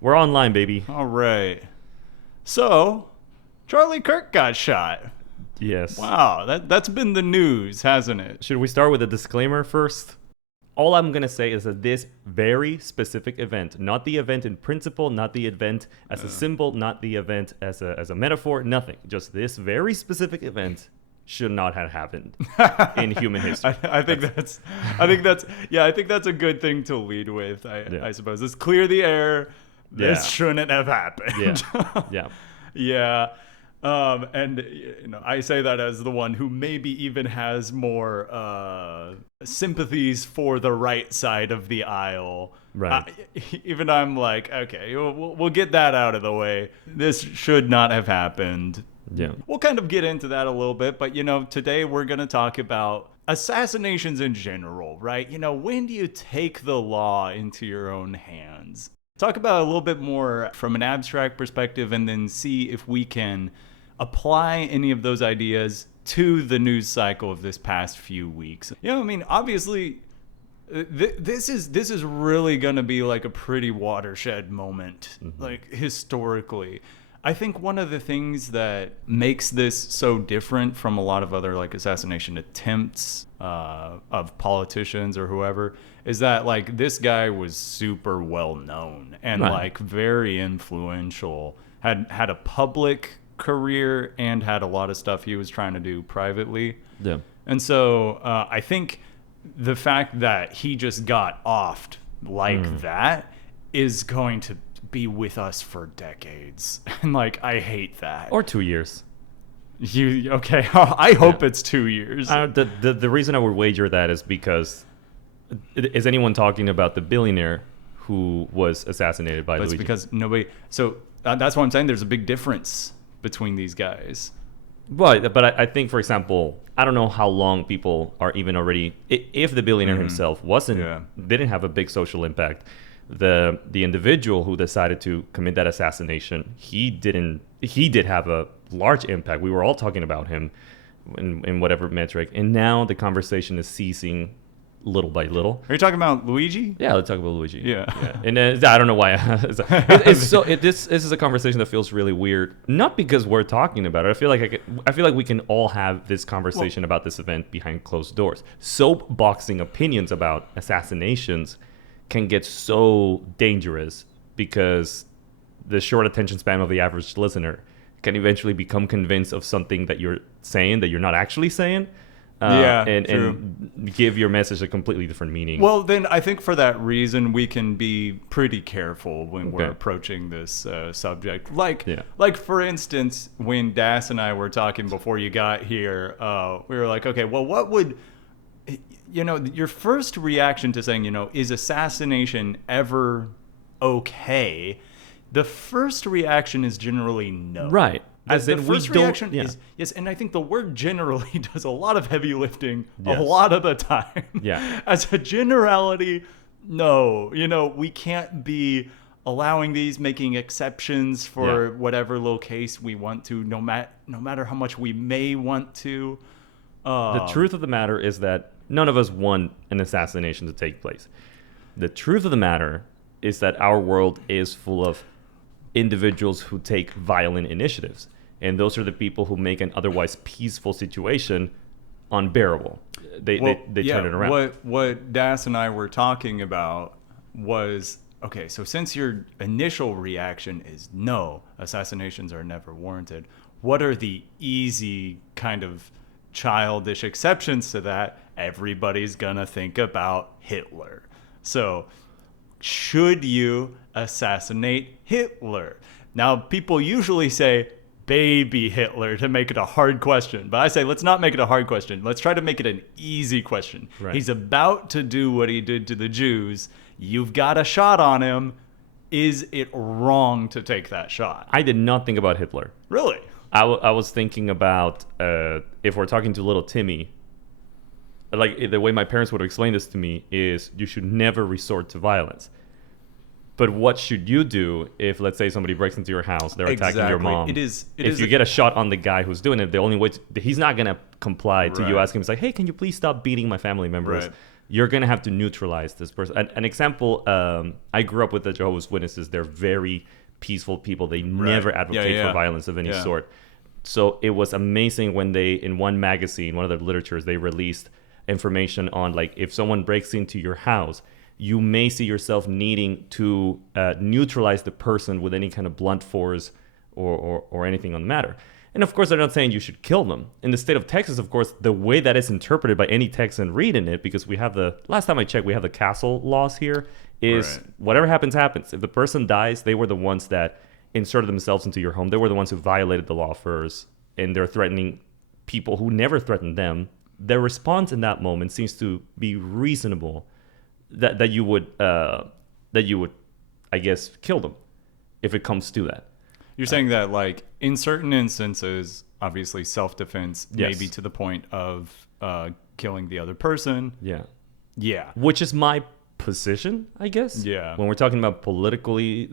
We're online, baby. All right. So, Charlie Kirk got shot. Yes. Wow, that's been the news, hasn't it? Should we start with a disclaimer first? All I'm going to say is that this very specific event, not the event in principle, not the event as a symbol, not the event as a metaphor, nothing. Just this very specific event should not have happened in human history. I think that's a good thing to lead with. I suppose let's clear the air. This shouldn't have happened. Yeah. Yeah. And I say that as the one who maybe even has more sympathies for the right side of the aisle. Right. Even I'm like, okay, we'll get that out of the way. This should not have happened. Yeah. We'll kind of get into that a little bit, but today we're going to talk about assassinations in general, right? When do you take the law into your own hands? Talk about it a little bit more from an abstract perspective and then see if we can apply any of those ideas to the news cycle of this past few weeks. Obviously, this is really going to be like a pretty watershed moment, like historically. I think one of the things that makes this so different from a lot of other like assassination attempts of politicians or whoever is that like this guy was super well known and like very influential, had a public career and had a lot of stuff he was trying to do privately. Yeah. And so I think the fact that he just got offed like that is going to be with us for decades. And like I hate that. Or 2 years. Okay. I hope it's 2 years. The reason I would wager that is because is anyone talking about the billionaire who was assassinated by Luigi? It's because nobody. So that's why I'm saying there's a big difference between these guys. But I think, for example, I don't know how long people are even already. If the billionaire himself didn't have a big social impact, the individual who decided to commit that assassination, he did have a large impact. We were all talking about him in whatever metric, and now the conversation is ceasing little by little. Are you talking about Luigi? Yeah, let's talk about Luigi. Yeah. And I don't know why. This is a conversation that feels really weird. Not because we're talking about it. I feel like we can all have this conversation about this event behind closed doors. Soapboxing opinions about assassinations can get so dangerous because the short attention span of the average listener can eventually become convinced of something that you're saying that you're not actually saying. And give your message a completely different meaning. Well, then I think for that reason, we can be pretty careful when we're approaching this subject. Like for instance, when Das and I were talking before you got here, we were like, okay, well, what would, your first reaction to saying, is assassination ever okay? The first reaction is generally no. Right. The first reaction is yes, and I think the word generally does a lot of heavy lifting a lot of the time. Yeah. As a generality, no, we can't be allowing these, making exceptions for whatever little case we want to, no matter how much we may want to. The truth of the matter is that none of us want an assassination to take place. The truth of the matter is that our world is full of individuals who take violent initiatives. And those are the people who make an otherwise peaceful situation unbearable. They turn it around. What Das and I were talking about was, okay, so since your initial reaction is no, assassinations are never warranted, what are the easy kind of childish exceptions to that? Everybody's gonna think about Hitler. So should you assassinate Hitler? Now, people usually say baby Hitler to make it a hard question. But I say, let's not make it a hard question. Let's try to make it an easy question. Right. He's about to do what he did to the Jews. You've got a shot on him. Is it wrong to take that shot? I did not think about Hitler. Really? I was thinking about if we're talking to little Timmy, like the way my parents would explain this to me is you should never resort to violence. But what should you do if, let's say, somebody breaks into your house, they're attacking your mom? If you get a shot on the guy who's doing it, the only way he's not going to comply to you asking him, like, hey, can you please stop beating my family members? Right. you're going to have to neutralize this person. An example, I grew up with the Jehovah's Witnesses. They're very peaceful people. They never advocate for violence of any sort. So it was amazing when they, in one magazine, one of the literatures, they released information on, like, if someone breaks into your house, you may see yourself needing to neutralize the person with any kind of blunt force or anything on the matter. And of course, they're not saying you should kill them. In the state of Texas, of course, the way that is interpreted by any Texan reading it, because we have last time I checked, we have the castle laws here, is whatever happens, happens. If the person dies, they were the ones that inserted themselves into your home. They were the ones who violated the law first, and they're threatening people who never threatened them. Their response in that moment seems to be reasonable, that you would, I guess, kill them if it comes to that. You're saying that, like, in certain instances, obviously self-defense may be to the point of killing the other person. Yeah. Which is my position, I guess. Yeah. When we're talking about politically,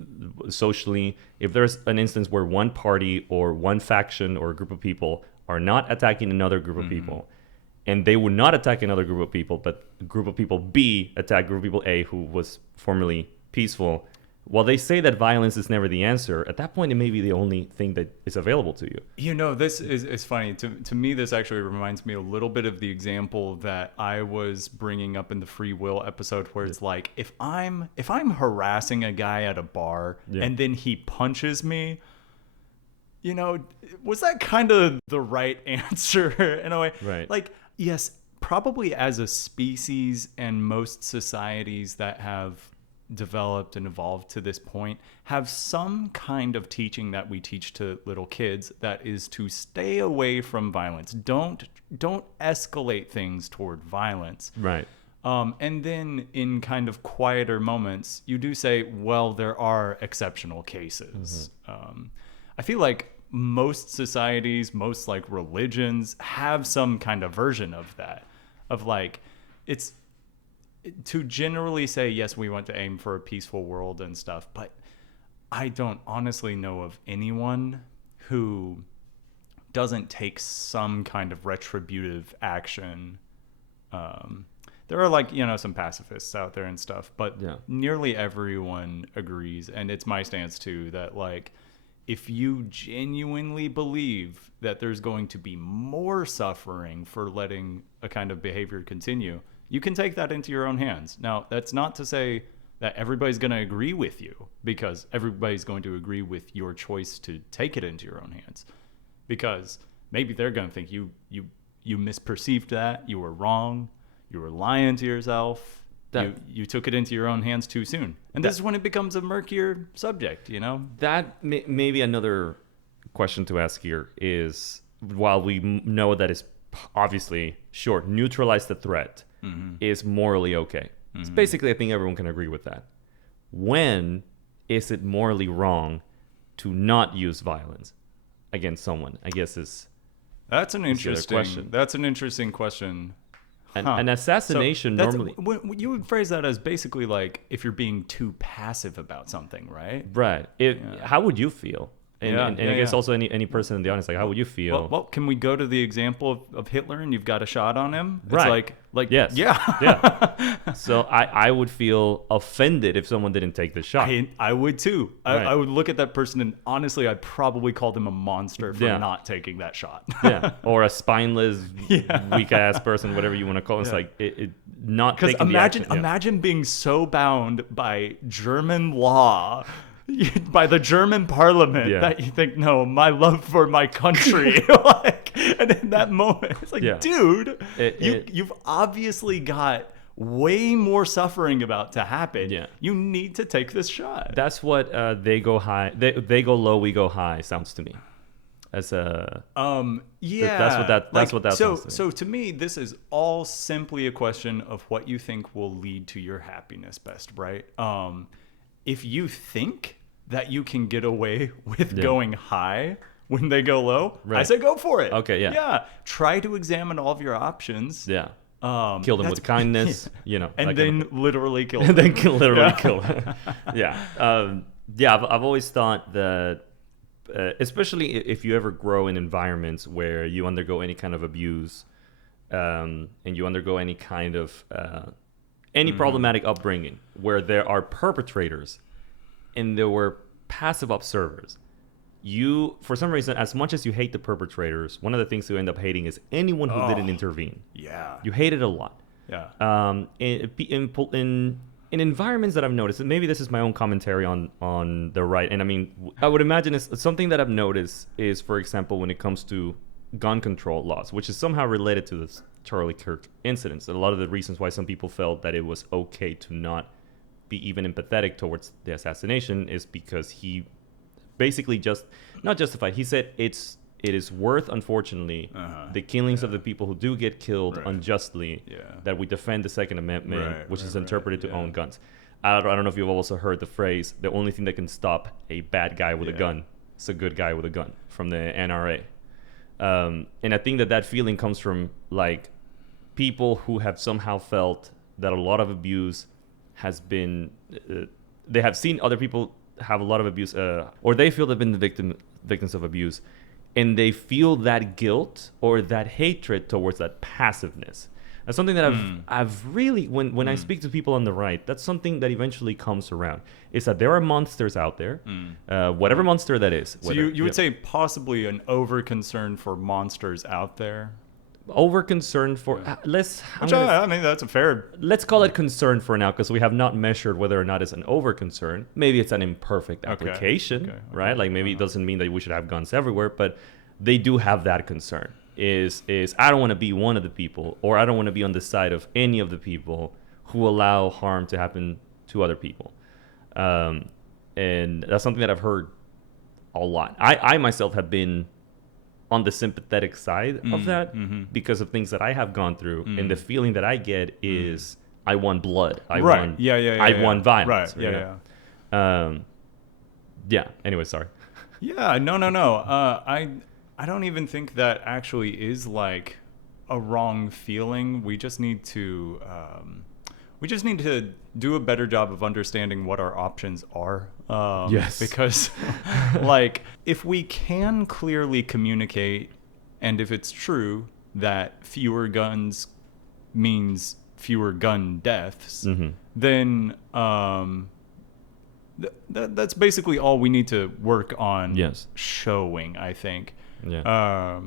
socially, if there's an instance where one party or one faction or a group of people are not attacking another group of people, and they would not attack another group of people, but group of people B attacked group of people A who was formerly peaceful, while they say that violence is never the answer, at that point it may be the only thing that is available to you. You know, this is funny. To me, this actually reminds me a little bit of the example that I was bringing up in the free will episode, where it's like, if I'm harassing a guy at a bar and then he punches me, you know, was that kind of the right answer in a way? Right. Like, yes, probably as a species, and most societies that have developed and evolved to this point have some kind of teaching that we teach to little kids, that is to stay away from violence. Don't escalate things toward violence. Right. And then in kind of quieter moments, you do say, well, there are exceptional cases. I feel like most societies, most like religions have some kind of version of that, of like, it's to generally say, yes, we want to aim for a peaceful world and stuff, but I don't honestly know of anyone who doesn't take some kind of retributive action. There are, like, you know, some pacifists out there and stuff, but nearly everyone agrees, and it's my stance too, that, like, if you genuinely believe that there's going to be more suffering for letting a kind of behavior continue, you can take that into your own hands. Now, that's not to say that everybody's going to agree with you, because everybody's going to agree with your choice to take it into your own hands, because maybe they're going to think you misperceived that, you were wrong, you were lying to yourself, you took it into your own hands too soon. And this is when it becomes a murkier subject, you know? That may be another question to ask here is, while we know that it's obviously, sure, neutralize the threat is morally okay. So basically, I think everyone can agree with that. When is it morally wrong to not use violence against someone? I guess that's an interesting question. An assassination normally, you would phrase that as basically like if you're being too passive about something, right? Right. How would you feel? And I guess also any person in the audience, like, how would you feel? Well, can we go to the example of Hitler and you've got a shot on him? It's right. like yes. Yeah. So I would feel offended if someone didn't take the shot. I would too. Right. I would look at that person and honestly, I'd probably call them a monster for not taking that shot. Or a spineless, weak ass person, whatever you want to call it. It's like it not taking the action. Imagine being so bound by German law, by the German parliament, that you think, no, my love for my country, and in that moment, it's like, dude, you've obviously got way more suffering about to happen. You need to take this shot. That's what they go high, they go low, we go high sounds to me. As a that's what that sounds to me. So to me, this is all simply a question of what you think will lead to your happiness best, right? If you think that you can get away with going high when they go low, I say go for it. Okay, yeah. Try to examine all of your options. Yeah. Kill them with kindness, you know. And then literally kill them. And then literally kill them. I've always thought that, especially if you ever grow in environments where you undergo any kind of abuse, and you undergo any kind of any problematic upbringing where there are perpetrators and there were passive observers, you, for some reason, as much as you hate the perpetrators, one of the things you end up hating is anyone who didn't intervene. Yeah. You hate it a lot. Yeah. In environments that I've noticed, and maybe this is my own commentary on the right, and I mean, I would imagine it's something that I've noticed is, for example, when it comes to gun control laws, which is somehow related to this Charlie Kirk incidents. A lot of the reasons why some people felt that it was okay to not be even empathetic towards the assassination is because he basically not justified. He said it is worth, unfortunately, the killings of the people who do get killed unjustly, that we defend the Second Amendment, which is interpreted to own guns. I don't know if you've also heard the phrase, the only thing that can stop a bad guy with a gun is a good guy with a gun, from the NRA. And I think that feeling comes from like people who have somehow felt that a lot of abuse has been, they have seen other people have a lot of abuse, or they feel they've been the victims of abuse, and they feel that guilt or that hatred towards that passiveness. That's something that I've really, when I speak to people on the right, that's something that eventually comes around. Is that there are monsters out there, whatever monster that is. So you would say possibly an over concern for monsters out there? Over concern for I mean, that's a fair. Let's call it concern for now, because we have not measured whether or not it's an over concern. Maybe it's an imperfect application, right? Like maybe it doesn't mean that we should have guns everywhere, but they do have that concern. Is I don't want to be one of the people, or I don't want to be on the side of any of the people who allow harm to happen to other people, and that's something that I've heard a lot. I myself have been on the sympathetic side of that because of things that I have gone through, and the feeling that I get is I want blood. I want violence. Right. Yeah. Anyway, sorry. Yeah. No. I don't even think that actually is like a wrong feeling. We just need to do a better job of understanding what our options are. Yes. Because like if we can clearly communicate, and if it's true that fewer guns means fewer gun deaths, then that's basically all we need to work on showing, I think. Yeah.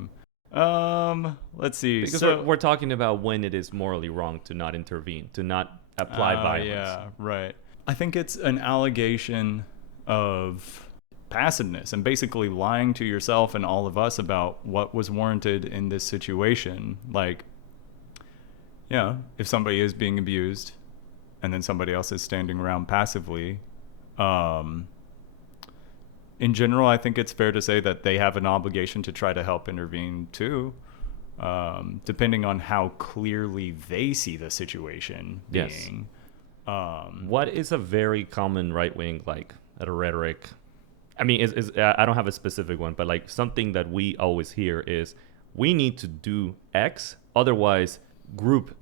Let's see. Because we're talking about when it is morally wrong to not intervene, to not apply violence. Yeah, right. I think it's an allegation of passiveness and basically lying to yourself and all of us about what was warranted in this situation. Like, yeah, if somebody is being abused and then somebody else is standing around passively, in general, I think it's fair to say that they have an obligation to try to help intervene too, depending on how clearly they see the situation being. What is a very common right-wing rhetoric? I mean, I don't have a specific one, but like something that we always hear is we need to do X, otherwise group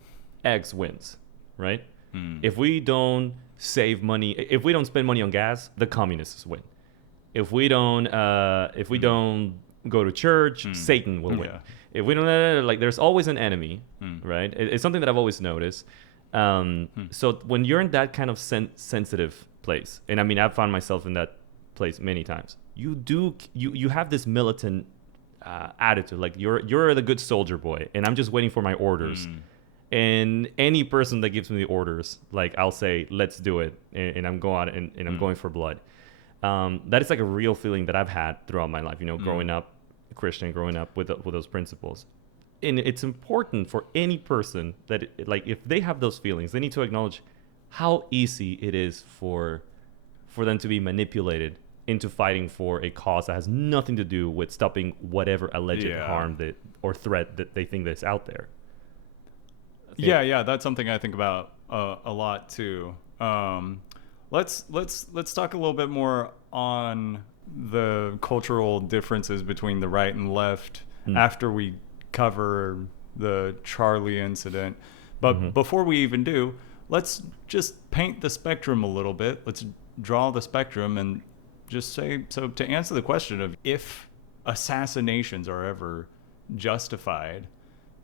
X wins, right? If we don't save money, if we don't spend money on gas, the communists win. If we don't go to church, Satan will win. If we don't, like, there's always an enemy, right? It's something that I've always noticed. So when you're in that kind of sensitive place, and I mean, I've found myself in that place many times, you have this militant attitude, like you're the good soldier boy, and I'm just waiting for my orders. And any person that gives me the orders, like I'll say, let's do it, and I'm going out and I'm going for blood. That is like a real feeling that I've had throughout my life, growing up Christian, growing up with those principles. And it's important for any person that, like, if they have those feelings, they need to acknowledge how easy it is for them to be manipulated into fighting for a cause that has nothing to do with stopping whatever alleged harm or threat that they think that's out there. Yeah, that's something I think about a lot too. Let's talk a little bit more on the cultural differences between the right and left after we cover the Charlie incident. But before we even do, let's just paint the spectrum a little bit. Let's draw the spectrum and just say, so to answer the question of if assassinations are ever justified,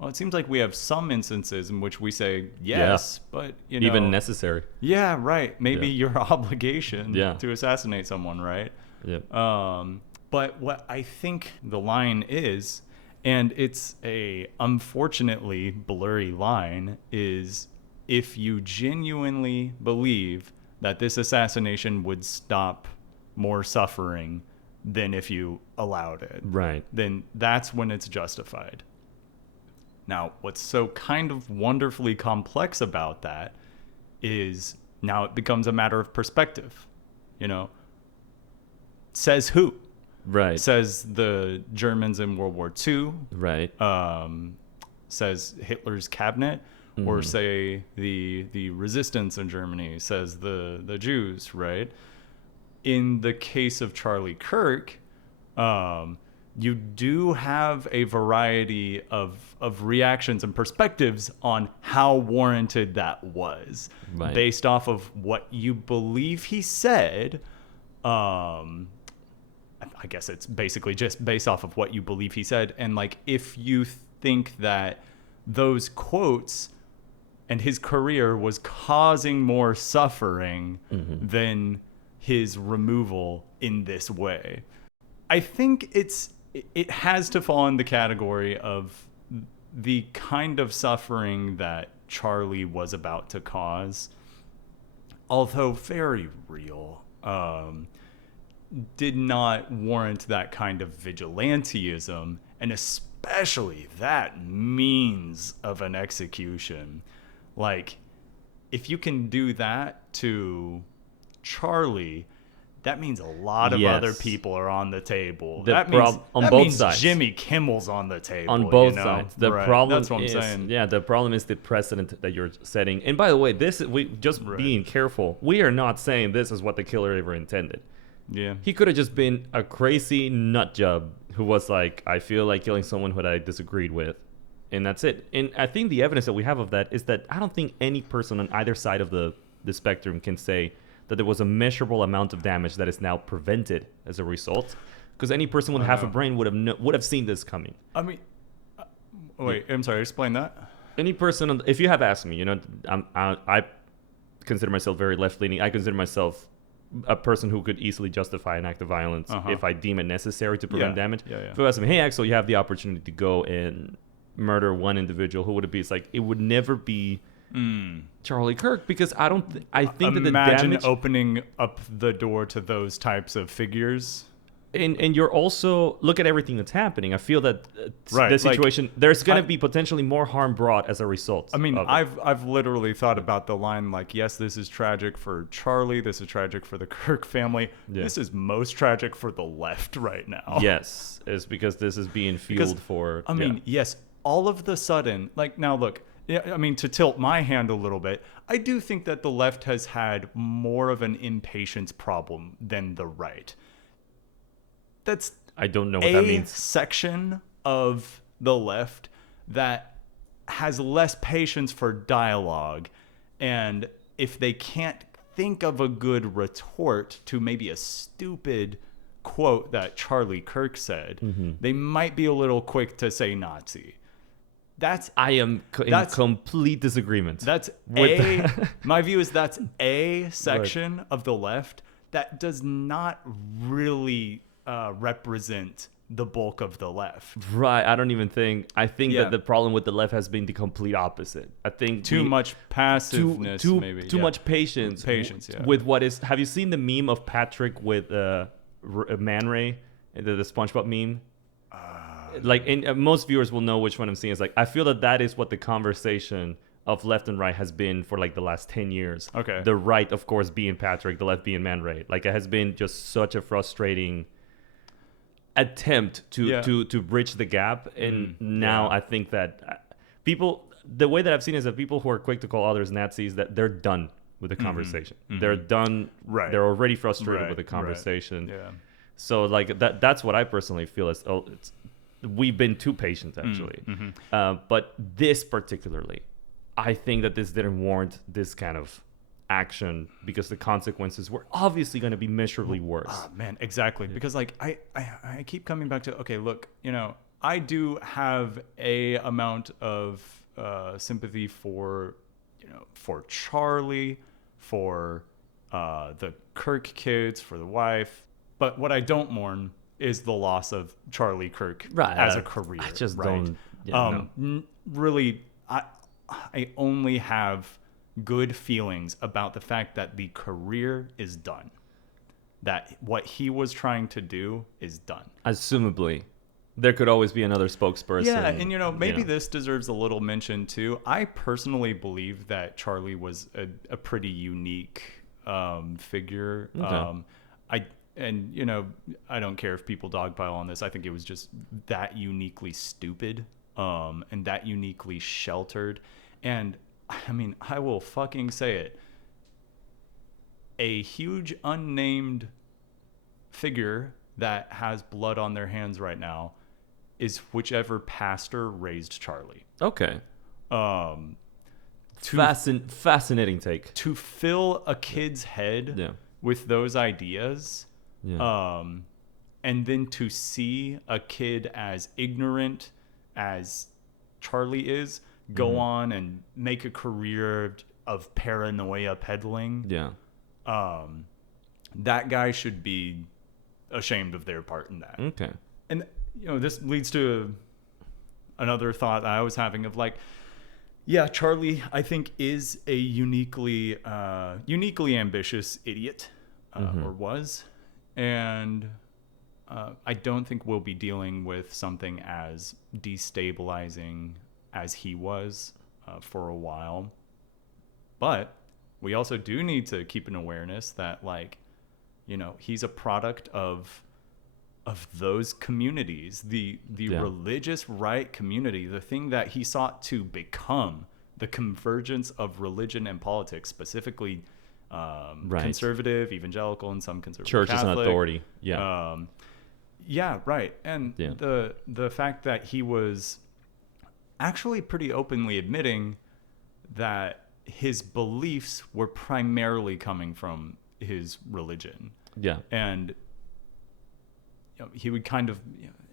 well, it seems like we have some instances in which we say yes, but you know, even necessary. Yeah, right. Maybe Yeah. your obligation Yeah. to assassinate someone, right? Yep. But what I think the line is, and it's a unfortunately blurry line, is if you genuinely believe that this assassination would stop more suffering than if you allowed it, Right. then that's when it's justified. Now, what's so kind of wonderfully complex about that is now it becomes a matter of perspective. You know, says who? Right. Says the Germans in World War II, Right. says Hitler's cabinet, or say the resistance in Germany, says the Jews, right? In the case of Charlie Kirk, you do have a variety of reactions and perspectives on how warranted that was, Right. based off of what you believe he said. I guess it's basically just based off of what you believe he said. And like, if you think that those quotes and his career was causing more suffering than his removal in this way, I think it has to fall in the category of the kind of suffering that Charlie was about to cause, although very real, did not warrant that kind of vigilantism, and especially that means of an execution. Like, if you can do that to Charlie, that means a lot of Yes. other people are on the table. The That prob- means on that both means sides. Jimmy Kimmel's on the table. On both you know? sides. The Right. problem That's what I'm is, saying. yeah, the problem is the precedent that you're setting. And by the way, we just being careful. We are not saying this is what the killer ever intended. Yeah. He could have just been a crazy nut job who was like, I feel like killing someone who I disagreed with, and that's it. And I think the evidence that we have of that is that I don't think any person on either side of the spectrum can say that there was a measurable amount of damage that is now prevented as a result, because any person with half a brain would have seen this coming. I mean, wait, I'm sorry, explain that. Any person, if you have asked me, you know, I consider myself very left-leaning. I consider myself a person who could easily justify an act of violence if I deem it necessary to prevent damage. Yeah. If you ask me, hey, Axel, you have the opportunity to go and murder one individual, who would it be? It's like, it would never be Charlie Kirk, because I think that the Imagine damage... opening up the door to those types of figures. And you're also, look at everything that's happening. I feel that Right, the like, situation, there's going to be potentially more harm brought as a result. I mean, of it. I've literally thought about the line like, yes, this is tragic for Charlie. This is tragic for the Kirk family. Yeah. This is most tragic for the left right now. Yes, it's because this is being fueled for... I mean, yes, all of the sudden, like, now look, I mean, to tilt my hand a little bit, I do think that the left has had more of an impatience problem than the right. That's I don't know what that means. section of the left that has less patience for dialogue, and if they can't think of a good retort to maybe a stupid quote that Charlie Kirk said, they might be a little quick to say Nazi. I am in complete disagreement. My view is that's a section of the left that does not really represent the bulk of the left. Right. I think that the problem with the left has been the complete opposite. I think Too much passiveness, maybe. Too much patience. With what is... Have you seen the meme of Patrick with Man Ray, the SpongeBob meme? Like, most viewers will know which one I'm seeing. It's like, I feel that is what the conversation of left and right has been for like the last 10 years. Okay. The right, of course, being Patrick, the left being Man Ray. Like, it has been just such a frustrating attempt to bridge the gap. And now I think that people, the way that I've seen is that people who are quick to call others Nazis, that they're done with the conversation. They're done. Right. They're already frustrated with the conversation. Right. Yeah. So like that's what I personally feel is, we've been too patient, actually. But this particularly, I think that this didn't warrant this kind of action, because the consequences were obviously going to be measurably worse. Oh, man, exactly. Because like I keep coming back to, okay, look, you know, I do have a amount of sympathy for, for Charlie, for the Kirk kids, for the wife. But what I don't mourn is the loss of Charlie Kirk as a career. I just right? don't. Yeah, Really, I only have good feelings about the fact that the career is done. That what he was trying to do is done. Assumably, there could always be another spokesperson. Yeah, and maybe this deserves a little mention too. I personally believe that Charlie was a pretty unique figure. Okay. I don't care if people dogpile on this. I think it was just that uniquely stupid, and that uniquely sheltered. And I mean, I will fucking say it. A huge unnamed figure that has blood on their hands right now is whichever pastor raised Charlie. Okay. Fascinating take. To fill a kid's head with those ideas, and then to see a kid as ignorant as Charlie is go on and make a career of paranoia peddling. Yeah. That guy should be ashamed of their part in that. Okay. And this leads to another thought I was having of like, yeah, Charlie, I think, is a uniquely ambitious idiot, or was, and I don't think we'll be dealing with something as destabilizing as he was for a while. But we also do need to keep an awareness that, like, he's a product of those communities, the religious right community, the thing that he sought to become, the convergence of religion and politics, specifically conservative, evangelical, and some conservative Church Catholic. is an authority. Yeah. Yeah, right. And the fact that he was actually pretty openly admitting that his beliefs were primarily coming from his religion. Yeah. And he would kind of,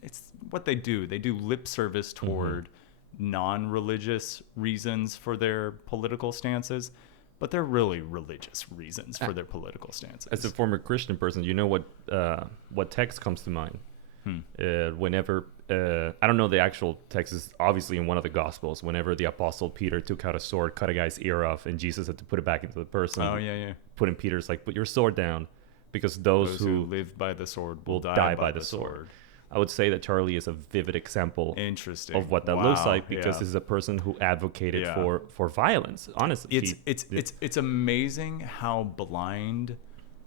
it's what they do. They do lip service toward non-religious reasons for their political stances, but they're really religious reasons for their political stances. As a former Christian person, you know what text comes to mind? Whenever, I don't know the actual text, is obviously in one of the Gospels, whenever the Apostle Peter took out a sword, cut a guy's ear off, and Jesus had to put it back into the person. Oh, yeah. Putting Peter's like, put your sword down, because those who live by the sword will die by the sword. I would say that Charlie is a vivid example of what that looks like, because this is a person who advocated for violence. Honestly, it's amazing how blind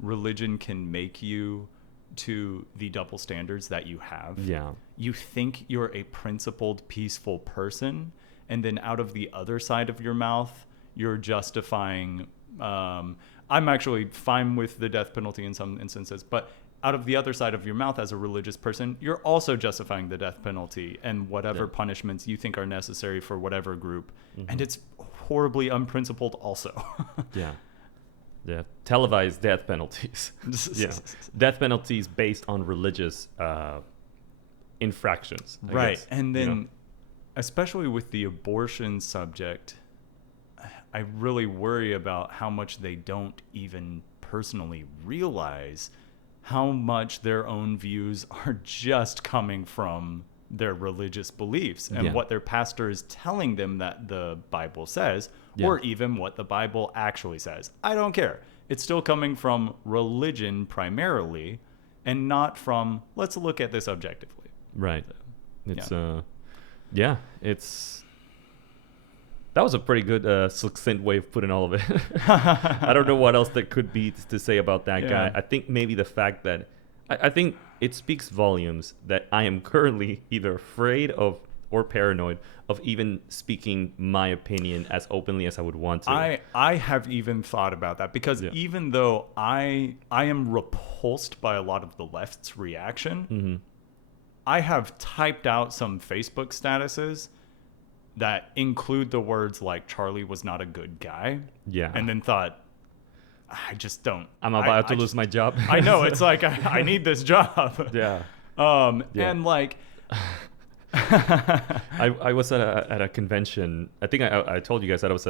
religion can make you to the double standards that you have. Yeah, you think you're a principled, peaceful person, and then out of the other side of your mouth, you're justifying. I'm actually fine with the death penalty in some instances, but out of the other side of your mouth as a religious person, you're also justifying the death penalty and whatever punishments you think are necessary for whatever group. And it's horribly unprincipled also. Yeah. Televised death penalties. Death penalties based on religious infractions. I guess. And then, especially with the abortion subject, I really worry about how much they don't even personally realize how much their own views are just coming from their religious beliefs and what their pastor is telling them that the Bible says, or even what the Bible actually says. I don't care. It's still coming from religion primarily, and not from, let's look at this objectively. Right. It's that was a pretty good succinct way of putting all of it. I don't know what else there could be to say about that guy. I think maybe the fact that I think it speaks volumes that I am currently either afraid of or paranoid of even speaking my opinion as openly as I would want to. I have even thought about that, because even though I am repulsed by a lot of the left's reaction, I have typed out some Facebook statuses that include the words like Charlie was not a good guy. Yeah. And then thought, I just don't. I'm about to lose my job. I know. It's like, I need this job. And like, I was at a convention. I think I told you guys that I was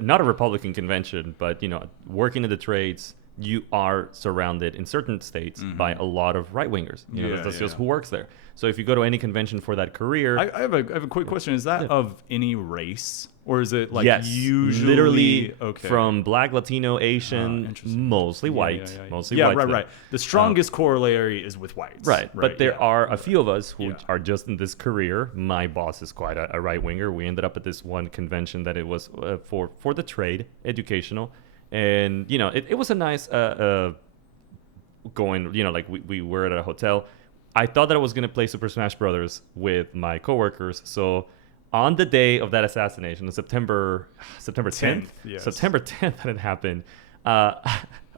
not a Republican convention, but working in the trades, you are surrounded in certain states by a lot of right wingers. That's just who works there. So if you go to any convention for that career, I have a quick question. Is that of any race, or is it like yes, usually literally okay. from Black, Latino, Asian, mostly white, mostly white. Right. The strongest corollary is with whites. Right. But there are a few of us who are just in this career. My boss is quite a right winger. We ended up at this one convention that it was for the trade, educational. And, it was a nice going, like we were at a hotel. I thought that I was going to play Super Smash Brothers with my coworkers. So on the day of that assassination, September 10th, yes. September 10th that it happened,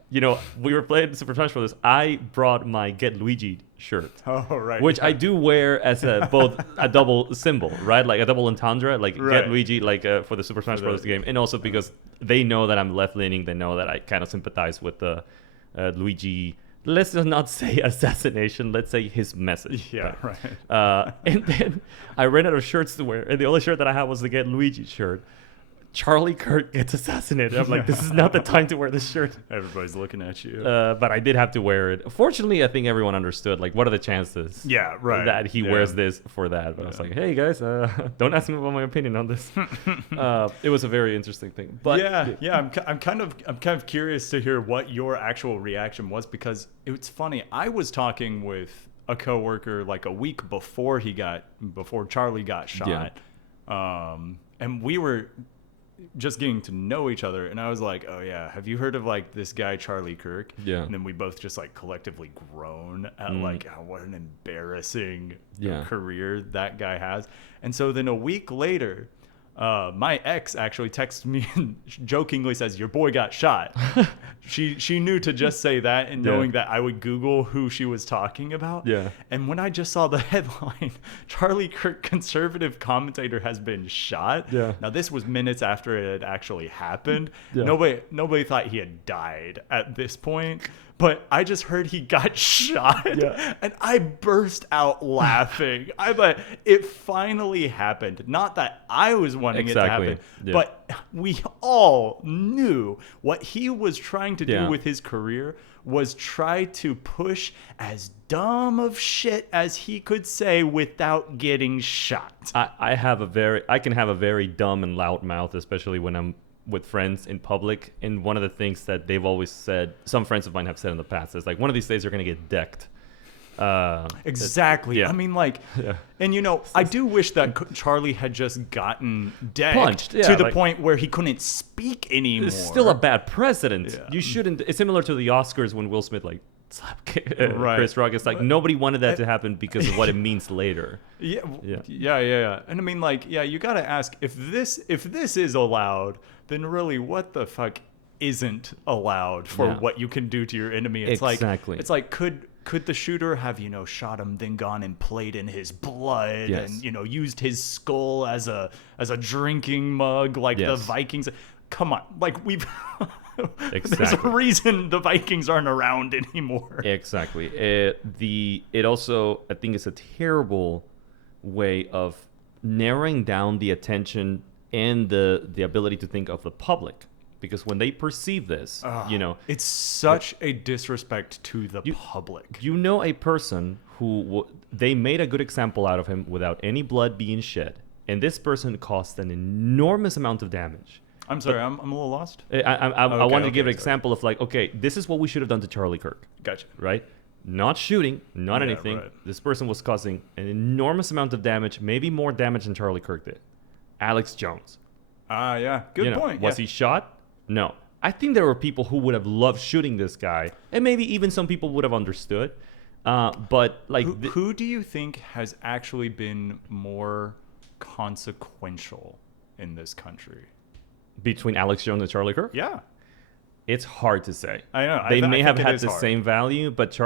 we were playing Super Smash Brothers. I brought my Get Luigi shirt. Oh, right. Which I do wear as both a double symbol, right? Like a double entendre, like Get Luigi, like for the Super Smash Brothers game. And also because they know that I'm left-leaning. They know that I kind of sympathize with the Luigi. Let's just not say assassination. Let's say his message. Yeah, right. And then I ran out of shirts to wear. And the only shirt that I had was the Get Luigi shirt. Charlie Kirk gets assassinated. I'm like, this is not the time to wear this shirt. Everybody's looking at you. But I did have to wear it. Fortunately, I think everyone understood, like, what are the chances that he wears this for that? But I was like, hey, guys, don't ask me about my opinion on this. It was a very interesting thing. But I'm kind of curious to hear what your actual reaction was, because it's funny. I was talking with a coworker like a week before Charlie got shot. And we were just getting to know each other, and I was like, oh yeah, have you heard of like this guy Charlie Kirk? And then we both just like collectively groan at like, oh, what an embarrassing career that guy has. And so then a week later, my ex actually texted me and jokingly says, your boy got shot. She knew to just say that, and knowing that I would Google who she was talking about. And when I just saw the headline, Charlie Kirk, conservative commentator, has been shot. Now this was minutes after it had actually happened. Nobody thought he had died at this point. But I just heard he got shot, and I burst out laughing. I thought it finally happened. Not that I was wanting it to happen, but we all knew what he was trying to do with his career was try to push as dumb of shit as he could say without getting shot. I can have a very dumb and loud mouth, especially when I'm with friends in public. And one of the things that they've always said, some friends of mine have said in the past, is like, one of these days you're going to get decked. Exactly. I mean, like, and I do wish that Charlie had just gotten decked punched to the point where he couldn't speak anymore. It's still a bad precedent. You shouldn't. It's similar to the Oscars when Will Smith like slapped Chris Rock. It's like nobody wanted that to happen because of what it means later. And I mean, like, you got to ask, if this is allowed, then really what the fuck isn't allowed for what you can do to your enemy? It's like could the shooter have shot him, then gone and played in his blood and used his skull as a drinking mug like the Vikings? Come on, like we've there's a reason the Vikings aren't around anymore. Exactly. It also, I think, is a terrible way of narrowing down the attention and the ability to think of the public, because when they perceive this, it's such a disrespect to the public. A person who they made a good example out of him without any blood being shed, and this person caused an enormous amount of damage. I'm sorry, I'm a little lost. I wanted to give an example of like, okay, this is what we should have done to Charlie Kirk. Gotcha. Right? Not shooting, not anything. Right. This person was causing an enormous amount of damage, maybe more damage than Charlie Kirk did. Alex Jones. Good point. Was he shot? No. I think there were people who would have loved shooting this guy, and maybe even some people would have understood. But like, who do you think has actually been more consequential in this country? Between Alex Jones and Charlie Kirk? Yeah. It's hard to say. I know. They may have had the same value, but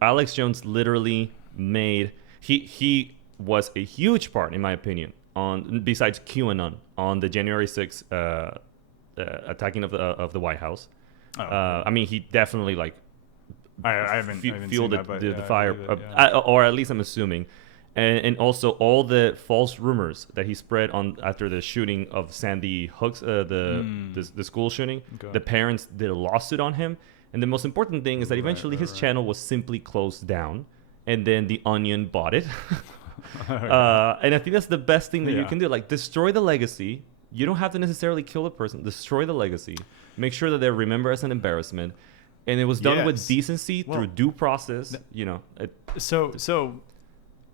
Alex Jones literally made... He was a huge part, in my opinion, besides QAnon, on the January 6th attacking of the White House. I mean, he definitely, like... I haven't fueled seen that, the fire, or at least I'm assuming. And also all the false rumors that he spread on after the shooting of Sandy Hook's the school shooting. Okay. The parents did a lawsuit on him, and the most important thing is that eventually his right. channel was simply closed down, and then the Onion bought it. And I think that's the best thing that you can do. Like, destroy the legacy. You don't have to necessarily kill the person. Destroy the legacy. Make sure that they're remembered as an embarrassment. And it was done with decency through due process. So,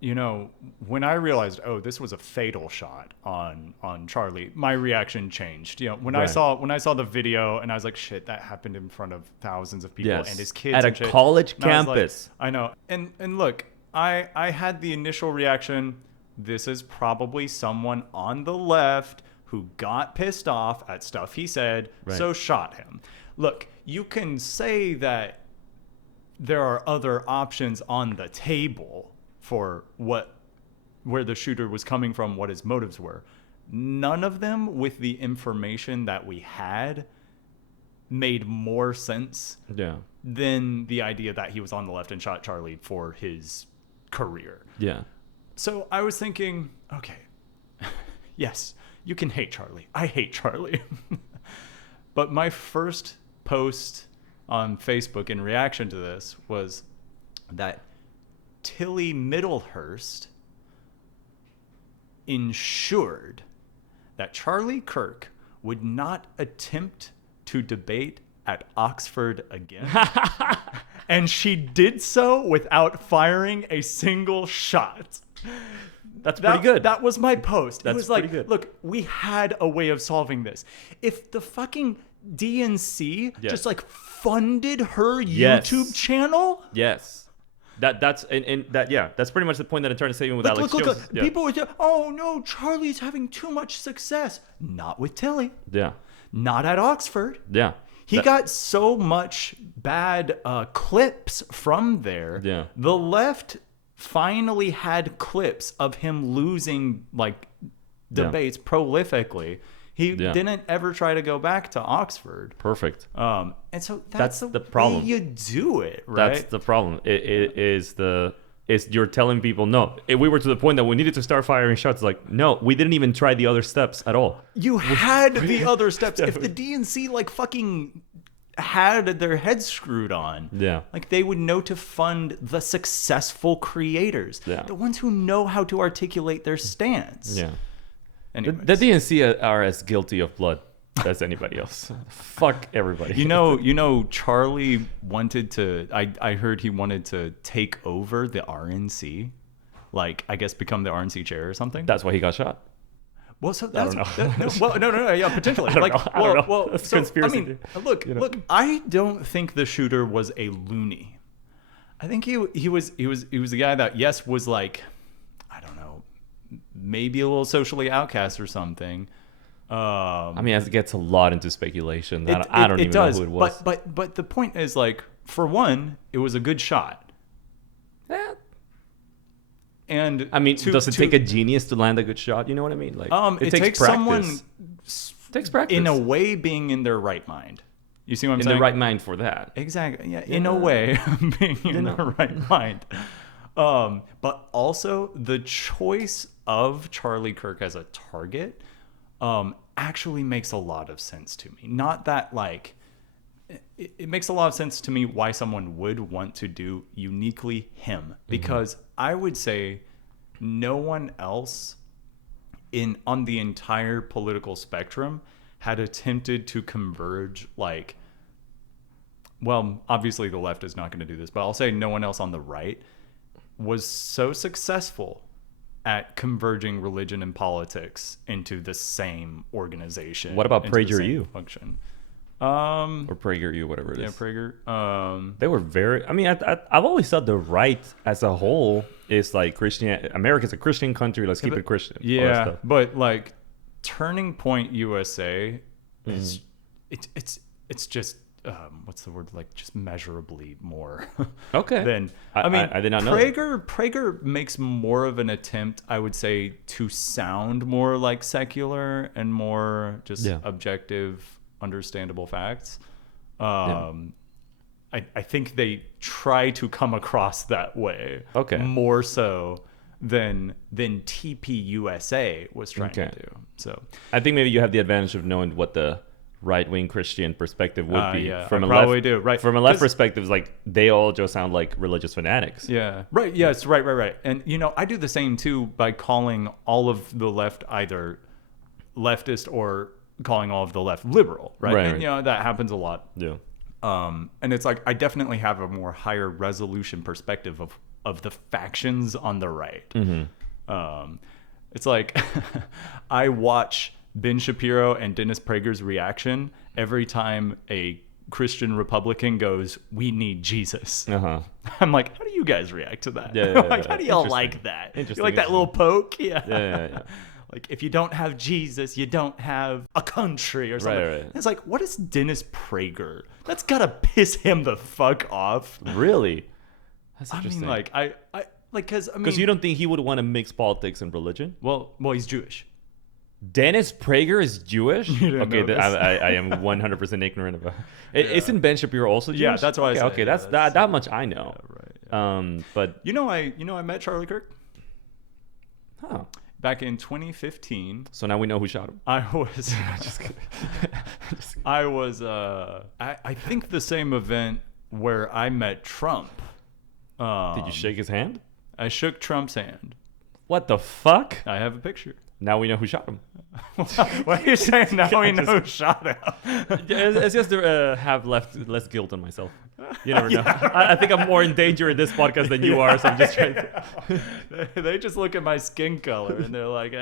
you know, when I realized, oh, this was a fatal shot on Charlie, my reaction changed. You know, when I saw the video, and I was like, shit, that happened in front of thousands of people and his kids at and a shit. college And I was like, campus. I know. And look, I had the initial reaction, this is probably someone on the left who got pissed off at stuff he said, so shot him. Look, you can say that there are other options on the table for where the shooter was coming from, what his motives were. None of them, with the information that we had, made more sense than the idea that he was on the left and shot Charlie for his career. Yeah. So I was thinking, okay, yes, you can hate Charlie. I hate Charlie. But my first post on Facebook in reaction to this was that Tilly Middlehurst ensured that Charlie Kirk would not attempt to debate at Oxford again. And she did so without firing a single shot. That's pretty good. That was my post. That's it was like, pretty good. Look, we had a way of solving this. If the fucking DNC just like funded her YouTube channel. Yes. That's pretty much the point that I'm trying to say with Alex Jones. Look. People would say, oh no, Charlie's having too much success. Not with Tilly. Yeah. Not at Oxford. Yeah. He got so much bad clips from there. Yeah. The left finally had clips of him losing like debates prolifically. He didn't ever try to go back to Oxford. Perfect. And so that's the problem. way you do it, right? That's the problem. It's you're telling people, no, we were to the point that we needed to start firing shots. Like, no, we didn't even try the other steps at all. You had the other steps. If the DNC like fucking had their heads screwed on, like they would know to fund the successful creators, the ones who know how to articulate their stance. Yeah. The DNC are as guilty of blood as anybody else. Fuck everybody. You know, Charlie wanted to. I heard he wanted to take over the RNC, like I guess become the RNC chair or something. That's why he got shot. Well, so I that's no, yeah, potentially. I don't know. That's conspiracy. I mean, look, I don't think the shooter was a loony. I think he was a guy that was like, I don't know, maybe a little socially outcast or something. I mean, it gets a lot into speculation. I don't even know who it was. But the point is, like, for one, it was a good shot. Yeah. And I mean, does it take a genius to land a good shot? You know what I mean? Like, it takes practice. someone It takes practice. in a way being in their right mind. You see what I'm saying? In the right mind for that. Exactly. Yeah. In a way, being in the right mind. But also the choice of Charlie Kirk as a target actually makes a lot of sense to me. Not that like it makes a lot of sense to me why someone would want to do uniquely him, because I would say no one else on the entire political spectrum had attempted to converge like, well, obviously the left is not going to do this, but I'll say no one else on the right was so successful at converging religion and politics into the same organization. What about into the same PragerU? Function. Or PragerU, whatever it is. Yeah, Prager. They were very. I mean, I've always thought the right as a whole is like Christian. America's a Christian country. Let's keep it Christian. Yeah, but like Turning Point USA, is it's just what's the word, like just measurably more. Okay. Than I did not know. Prager makes more of an attempt, I would say, to sound more like secular and more just objective, understandable facts. I think they try to come across that way. Okay. More so than TPUSA was trying to do. So I think maybe you have the advantage of knowing what the right-wing Christian perspective would be. Yeah, from I a probably left, do. Right. From a left perspective, it's like they all just sound like religious fanatics. Yeah. Right. Yes. Right. And I do the same too by calling all of the left either leftist or calling all of the left liberal. Right. And that happens a lot. Yeah. And it's like I definitely have a more higher resolution perspective of the factions on the right. It's like I watch Ben Shapiro and Dennis Prager's reaction every time a Christian Republican goes, "We need Jesus." I'm like, how do you guys react to that? Like, how do y'all like that? You like that little poke? Yeah. Like, if you don't have Jesus, you don't have a country or something. Right. It's like, what is Dennis Prager? That's gotta piss him the fuck off. Really? That's interesting. I mean, because you don't think he would want to mix politics and religion? Well, he's Jewish. Dennis Prager is Jewish? Okay, I am 100% ignorant about it. Isn't Ben Shapiro also Jewish? Yeah, that's why I said. Okay, that's that much I know. Right. But I met Charlie Kirk. Huh. Back in 2015. So now we know who shot him. I was just kidding. I was I think the same event where I met Trump. Did you shake his hand? I shook Trump's hand. What the fuck? I have a picture. Now we know who shot him. What are you saying? Now we know who shot him. It's just to have less guilt on myself. You never know. I think I'm more in danger in this podcast than you are, so I'm just trying to... They just look at my skin color and they're like,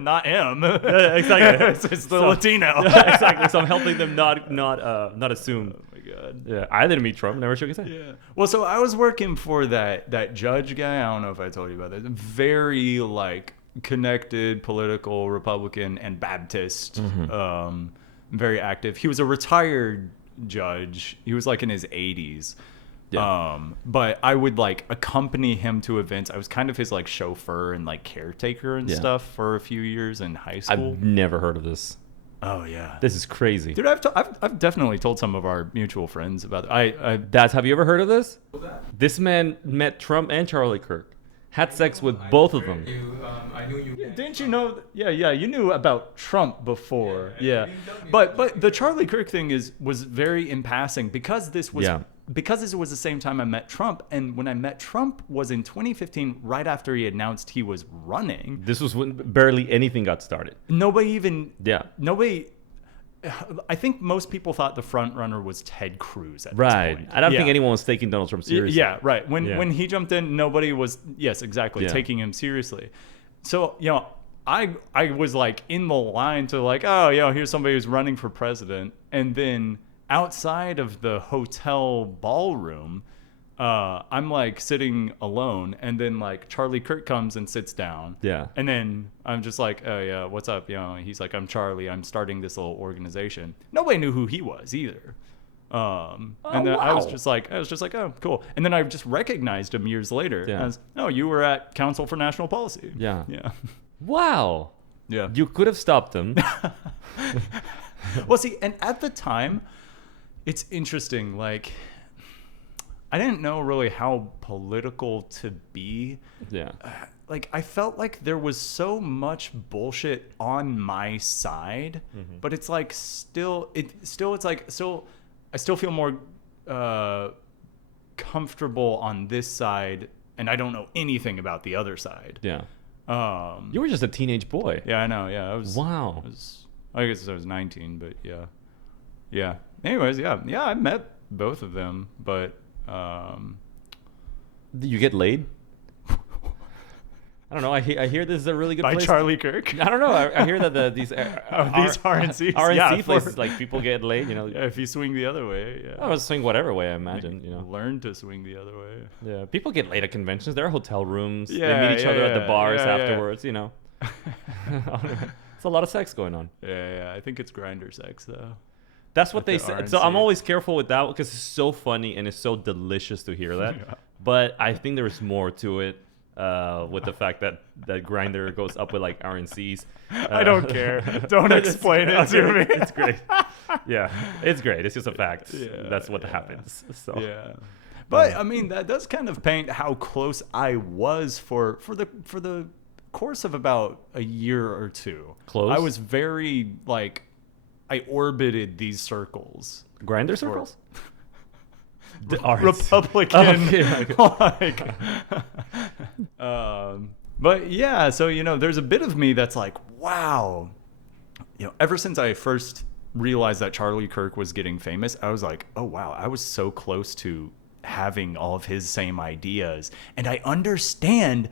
not him. Exactly. It's the Latino. Exactly. So I'm helping them not assume. Oh my God. Yeah, I didn't meet Trump. Never shook his hand. Yeah. Well, so I was working for that judge guy. I don't know if I told you about that. Very connected political Republican and Baptist. Very active. He was a retired judge. He was in his 80s. Yeah. But I would accompany him to events. I was kind of his chauffeur and caretaker and stuff for a few years in high school. I've never heard of this. Oh yeah, this is crazy, dude. I've definitely told some of our mutual friends about it. Daz, have you ever heard of this? This man met Trump and Charlie Kirk. Had sex with both of them. I knew you. Didn't you know? Yeah. You knew about Trump before. Yeah. But the Charlie Kirk thing was very in passing because this was the same time I met Trump, and when I met Trump was in 2015, right after he announced he was running. This was when barely anything got started. Nobody. I think most people thought the front runner was Ted Cruz at this point. I don't think anyone was taking Donald Trump seriously. Yeah, right. When he jumped in, nobody was taking him seriously. So, I was in the line to here's somebody who's running for president. And then outside of the hotel ballroom, I'm sitting alone, and then Charlie Kirk comes and sits down. Yeah. And then I'm just oh yeah, what's up? He's I'm Charlie. I'm starting this little organization. Nobody knew who he was either. And then I was just oh, cool. And then I just recognized him years later as, oh, you were at Council for National Policy. Yeah. Wow. Yeah. You could have stopped him. Well, see, and at the time, it's interesting. I didn't know really how political to be. Yeah. I felt there was so much bullshit on my side, but it's I still feel more comfortable on this side, and I don't know anything about the other side. Yeah. You were just a teenage boy. Yeah, I know. Yeah, I was. Wow. I guess I was 19, but yeah. Yeah. Anyways, yeah, I met both of them, but. You get laid? I don't know. I hear this is a really good place. By Charlie Kirk? I don't know. I hear that these RNC places, people get laid. If you swing the other way. Yeah. I would swing whatever way. I imagine. Learn to swing the other way. Yeah. People get laid at conventions. There are hotel rooms. Yeah, they meet each other at the bars afterwards. It's a lot of sex going on. Yeah. I think it's grinder sex though. That's what they said. So I'm always careful with that because it's so funny and it's so delicious to hear that. Yeah. But I think there's more to it with the fact that Grindr goes up with RNCs. I don't care. Don't explain it to me. It's great. Yeah, it's great. It's just a fact. Yeah, that's what happens. So. Yeah. But I mean, that does kind of paint how close I was for the course of about a year or two. Close? I was very like, I orbited these circles. Grinder circles? Republican. Okay. Like, but yeah, so there's a bit of me that's like, wow. Ever since I first realized that Charlie Kirk was getting famous, I was like, oh wow, I was so close to having all of his same ideas, and I understand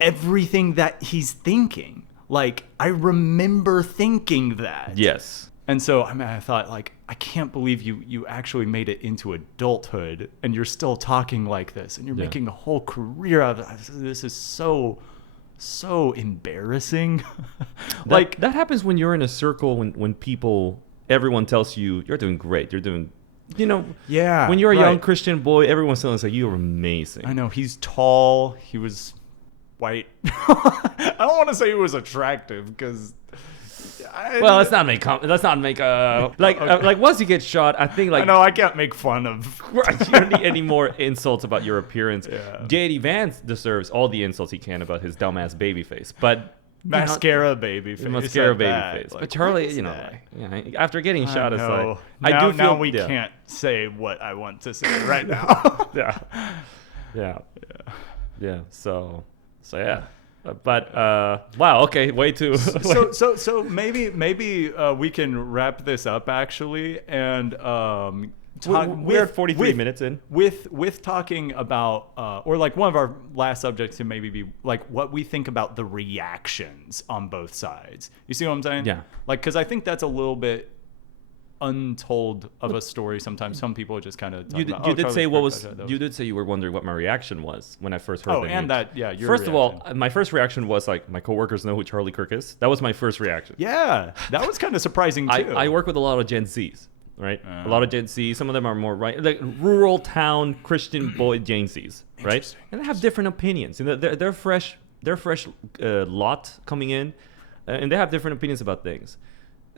everything that he's thinking. Like, I remember thinking that. Yes. And so I thought, like, I can't believe you actually made it into adulthood and you're still talking like this and you're making a whole career out of it. This is so embarrassing. Like, that happens when you're in a circle when everyone tells you you're doing great. You're doing, yeah. When you're a young Christian boy, everyone's telling us like you're amazing. I know, he's tall. He was white. I don't want to say he was attractive because. Well, let's not make like once you get shot, I think like I know I can't make fun of. You don't need any more insults about your appearance. Yeah. JD Vance deserves all the insults he can about his dumbass baby face, but mascara baby face. Like, but Charlie, after getting shot, it's like I do feel we can't say what I want to say right now. yeah. So yeah. But wow, okay, way too. So maybe we can wrap this up actually, and we're at 43 minutes in with talking about or like one of our last subjects to maybe be like what we think about the reactions on both sides. You see what I'm saying? Yeah. Like, because I think that's a little bit untold of a story. Sometimes some people just kind of you did say you were wondering what my reaction was when I first heard the news. First of all, my first reaction was like, my coworkers know who Charlie Kirk is. That was my first reaction. Yeah, that was kind of surprising too. I work with a lot of Gen Zs, right? A lot of Gen Z. Some of them are more like rural town Christian boy Gen Zs, right? And they have different opinions. They're fresh lot coming in, and they have different opinions about things.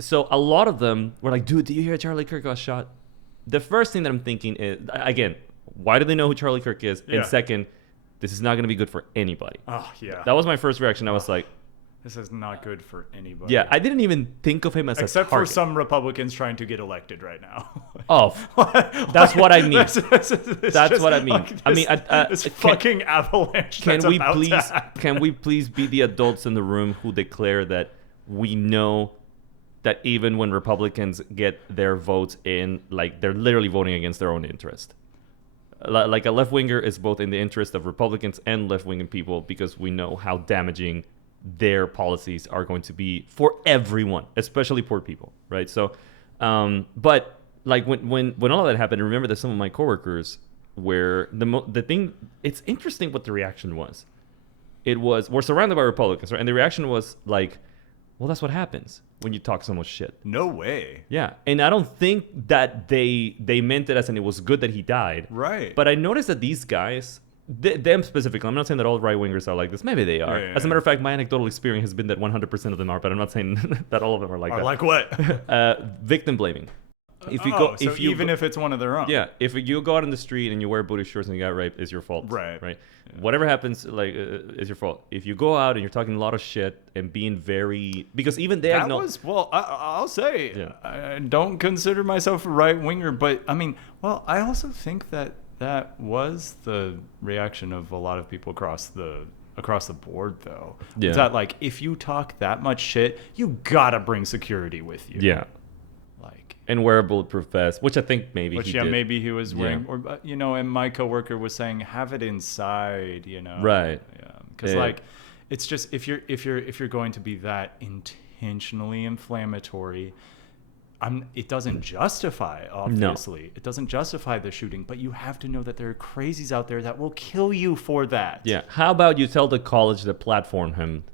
So a lot of them were like, dude, do you hear Charlie Kirk got shot? The first thing that I'm thinking is, again, why do they know who Charlie Kirk is? Yeah. And second, this is not going to be good for anybody. Oh, yeah. That was my first reaction. I was like, this is not good for anybody. Yeah, I didn't even think of him as except a target. for some Republicans trying to get elected right now. Oh, that's what I mean. That's what I mean. This fucking avalanche. Can we please be the adults in the room who declare that we know that even when Republicans get their votes in, like, they're literally voting against their own interest. Like, a left-winger is both in the interest of Republicans and left-wing people because we know how damaging their policies are going to be for everyone, especially poor people, right? So, but like when all of that happened, I remember that some of my coworkers were the thing. It's interesting what the reaction was. We're surrounded by Republicans, right? And the reaction was like, well, that's what happens when you talk so much shit. No way. Yeah. And I don't think that they meant it as in it was good that he died. Right. But I noticed that these guys, them specifically, I'm not saying that all right-wingers are like this. Maybe they are. Yeah. As a matter of fact, my anecdotal experience has been that 100% of them are, but I'm not saying that all of them are like that. Like what? Victim blaming. If it's one of their own. Yeah, if you go out in the street and you wear booty shorts and you got raped, it's your fault. Right. Yeah. Whatever happens, like, is your fault. If you go out and you're talking a lot of shit and being very, because even they acknowledge. I'll say, I don't consider myself a right winger, but I mean, I also think that was the reaction of a lot of people across the board, though. Yeah. Is that like, if you talk that much shit, you gotta bring security with you. Yeah. And wear a bulletproof vest, which I think maybe he did. Maybe he was wearing, or and my coworker was saying, have it inside, Right. Yeah, because like, it's just if you're going to be that intentionally inflammatory, it doesn't justify, obviously. No. It doesn't justify the shooting, but you have to know that there are crazies out there that will kill you for that. Yeah. How about you tell the college that platformed him,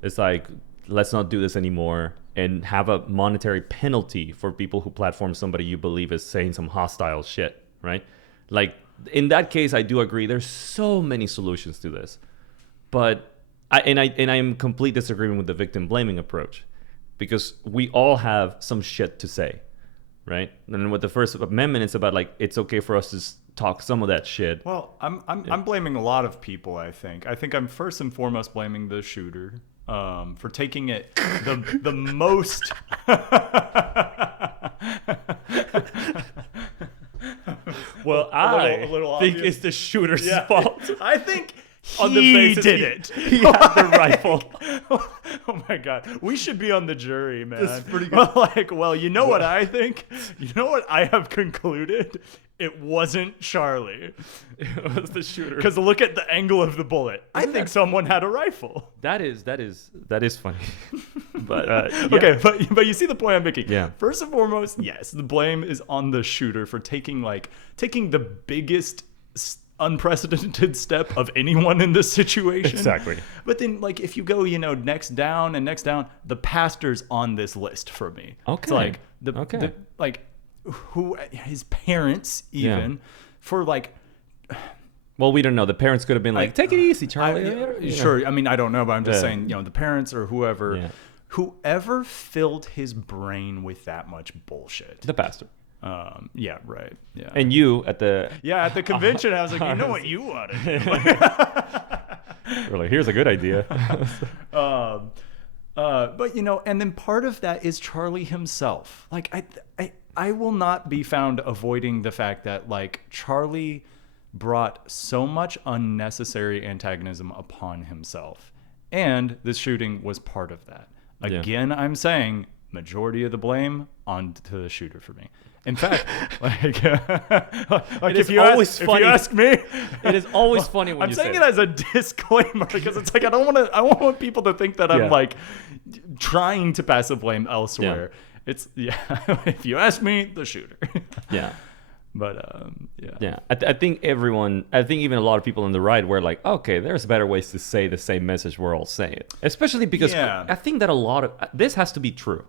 it's like, let's not do this anymore, and have a monetary penalty for people who platform somebody you believe is saying some hostile shit, right? Like, in that case, I do agree. There's so many solutions to this. But I am in complete disagreement with the victim blaming approach, because we all have some shit to say, right? And with the First Amendment, it's about, like, it's okay for us talk some of that shit. Well, I'm blaming a lot of people. I think I'm first and foremost blaming the shooter for taking it the most. Well, a little think obvious. it's the shooter's fault. I think On the he basis did it. He had the rifle. Oh my god, we should be on the jury, man. That's pretty good. Well, you know what I think? You know what I have concluded? It wasn't Charlie. It was the shooter. Because look at the angle of the bullet. I think someone had a rifle. That is funny. But yeah. Okay, but you see the point I'm making. Yeah. First and foremost, yes, the blame is on the shooter for taking the biggest unprecedented step of anyone in this situation. Exactly. But then, like, if you go, next down, the pastor's on this list for me. Okay. It's like Okay. who his parents even for like. Well, we don't know. The parents could have been like, "Take it easy, Charlie." Sure. I mean, I don't know, but I'm just saying, the parents or whoever, whoever filled his brain with that much bullshit. The pastor. Yeah, right. Yeah. And you at the at the convention, I was like, you know what you want to do. We're like, here's a good idea. But and then part of that is Charlie himself. Like, I will not be found avoiding the fact that, like, Charlie brought so much unnecessary antagonism upon himself, and this shooting was part of that. Again, I'm saying majority of the blame onto the shooter for me. In fact, if you ask me, it is always funny when I'm saying it as a disclaimer because it's like I don't want people to think that I'm like trying to pass the blame elsewhere. Yeah. It's if you ask me, the shooter. Yeah. But I think even a lot of people on the right were like, okay, there's better ways to say the same message we're all saying, especially because I think that a lot of this has to be true.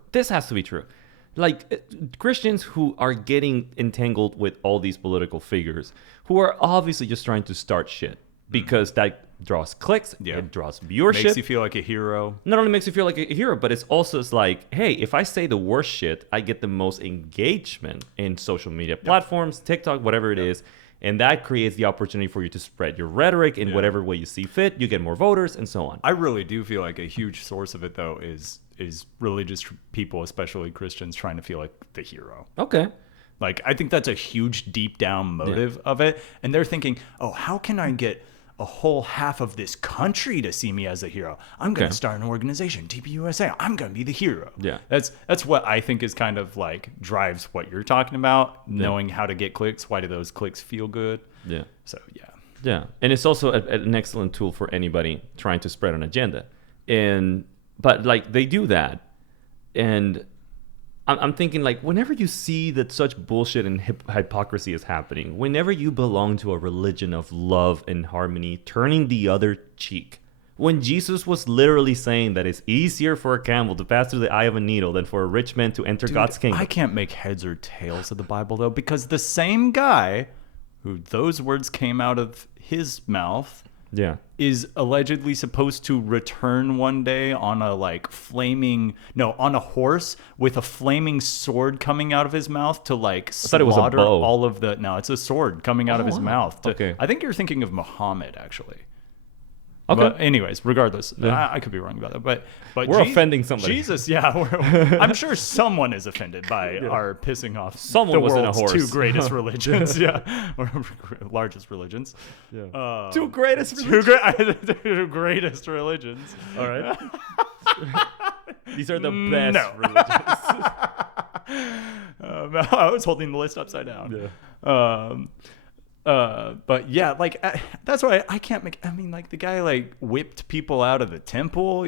Like, Christians who are getting entangled with all these political figures who are obviously just trying to start shit because that draws clicks, it draws viewership. Makes you feel like a hero. Not only makes you feel like a hero, but it's also like, hey, if I say the worst shit, I get the most engagement in social media platforms, TikTok, whatever it is. And that creates the opportunity for you to spread your rhetoric in whatever way you see fit. You get more voters and so on. I really do feel like a huge source of it, though, is religious people, especially Christians, trying to feel like the hero. Okay. Like, I think that's a huge deep down motive of it. And they're thinking, oh, how can I get a whole half of this country to see me as a hero? I'm going to start an organization, TPUSA. I'm going to be the hero. Yeah. That's what I think is kind of like drives what you're talking about, knowing how to get clicks. Why do those clicks feel good? Yeah. So, yeah. Yeah. And it's also an excellent tool for anybody trying to spread an agenda. But like, they do that. And I'm thinking, like, whenever you see that such bullshit and hypocrisy is happening, whenever you belong to a religion of love and harmony, turning the other cheek, when Jesus was literally saying that it's easier for a camel to pass through the eye of a needle than for a rich man to enter God's kingdom. I can't make heads or tails of the Bible, though, because the same guy who those words came out of his mouth is allegedly supposed to return one day on a on a horse with a flaming sword coming out of his mouth to slaughter all of the. No, it's a sword coming out of his mouth. I think you're thinking of Muhammad, actually. Okay. But anyways, regardless, I could be wrong about that. But we're offending somebody. Jesus, I'm sure someone is offended by our pissing off someone the was world's in a horse. two greatest religions, or largest religions. Yeah. Two greatest greatest religions. All right. These are the best religions. I was holding the list upside down. Yeah. But yeah, like that's why I can't make. I mean, like the guy whipped people out of the temple.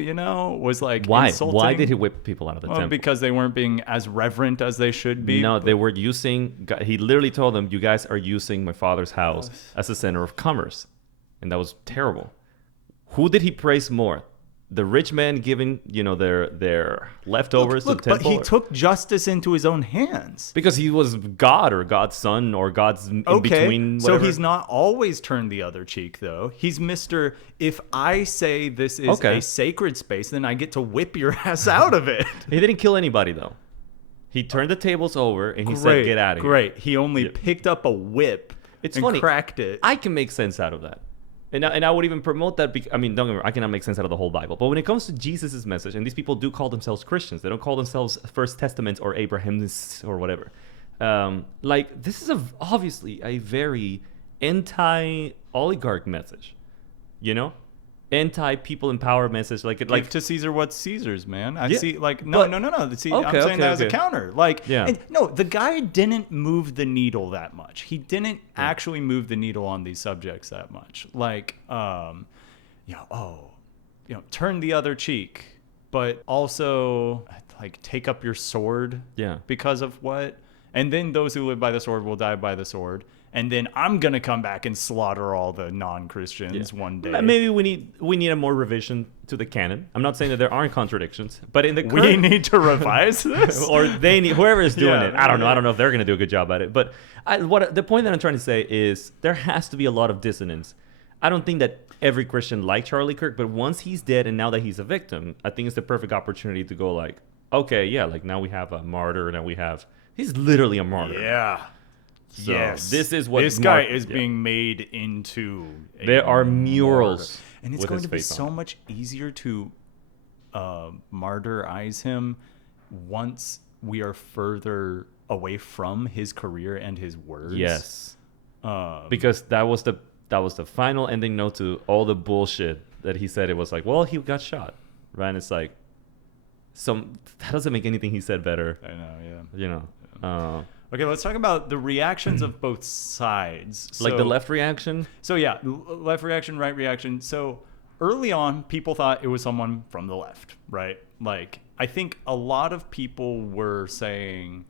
Was like why? Insulting. Why did he whip people out of the temple? Because they weren't being as reverent as they should be. No, they were using. He literally told them, "You guys are using my father's house as a center of commerce," and that was terrible. Who did he praise more? The rich man giving, their leftovers to the temple? But he took justice into his own hands. Because he was God or God's son or God's in between. Whatever. So he's not always turned the other cheek, though. He's Mr. If I say this is a sacred space, then I get to whip your ass out of it. He didn't kill anybody, though. He turned the tables over and he said, get out of here. Great. He only picked up a whip It's and funny. cracked it. I can make sense out of that. And I would even promote that. I mean, don't get me wrong, I cannot make sense out of the whole Bible. But when it comes to Jesus' message, and these people do call themselves Christians, they don't call themselves First Testament or Abrahamists or whatever. Like, this is obviously a very anti-oligarch message, you know? Anti-people in power message. Like to Caesar what's Caesar's, man. I see, like, no. See, Okay, I'm saying that as a okay. counter. Like, Yeah. and no, the guy didn't move the needle that much. He didn't actually move the needle on these subjects that much. Like, turn the other cheek, but also, like, take up your sword. Yeah. Because of what? And then those who live by the sword will die by the sword. And then I'm gonna come back and slaughter all the non-Christians one day. Maybe we need a more revision to the canon. I'm not saying that there aren't contradictions, but in the We current, need to revise this. or they need, whoever is doing Yeah, it. I don't know. I don't know if they're going to do a good job at it. But the point that I'm trying to say is there has to be a lot of dissonance. I don't think that every Christian liked Charlie Kirk, but once he's dead and now that he's a victim, I think it's the perfect opportunity to go like, okay, yeah, like now we have a martyr. He's literally a martyr. Yeah. So yes. this is what this guy is being made into. There are murals, martyr. And it's with going his to be face on so it. much easier to martyrize him once we are further away from his career and his words. Yes. Because that was the final ending note to all the bullshit that he said. It was like, well, he got shot, right? And it's like, that doesn't make anything he said better. I know, yeah. You know. Okay, let's talk about the reactions of both sides. Like the left reaction. So yeah, left reaction, right reaction. So early on, people thought it was someone from the left, right? Like, I think a lot of people were saying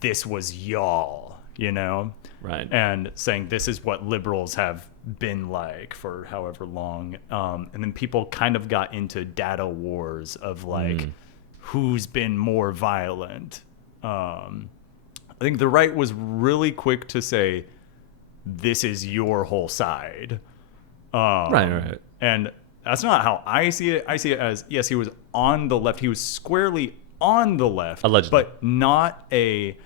this was y'all, you know? Right. And saying this is what liberals have been like for however long. And then people kind of got into data wars of like, who's been more violent. I think the right was really quick to say, this is your whole side. Right. And that's not how I see it. I see it as, yes, he was on the left. He was squarely on the left. Allegedly. But not yes,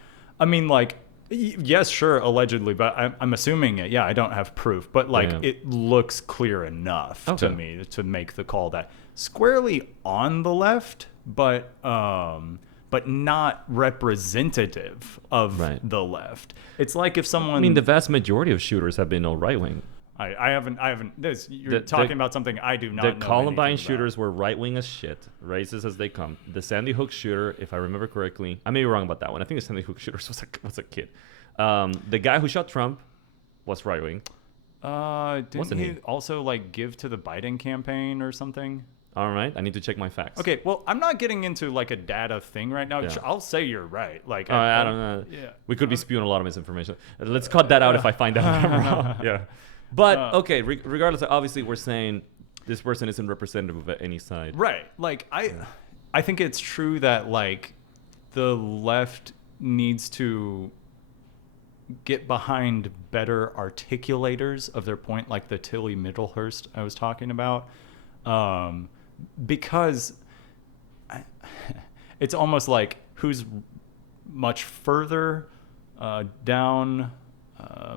sure, allegedly, but I'm assuming it. Yeah, I don't have proof. But it looks clear enough to me to make the call that squarely on the left, but not representative of the left. It's like if someone... I mean, the vast majority of shooters have been all right-wing. I haven't... You're talking about something I do not know. The Columbine shooters were right-wing as shit, racist as they come. The Sandy Hook shooter, if I remember correctly... I may be wrong about that one. I think the Sandy Hook shooter was a kid. The guy who shot Trump was right-wing. Didn't he also, give to the Biden campaign or something? All right, I need to check my facts. Okay, well, I'm not getting into a data thing right now. Yeah. I'll say you're right. I don't know. Yeah. We could be spewing a lot of misinformation. Let's cut that out if I find out I'm wrong. Yeah. But okay, regardless, obviously we're saying this person isn't representative of any side. Right. I think it's true that the left needs to get behind better articulators of their point, like the Tilly Middlehurst I was talking about. Because it's almost like who's much further down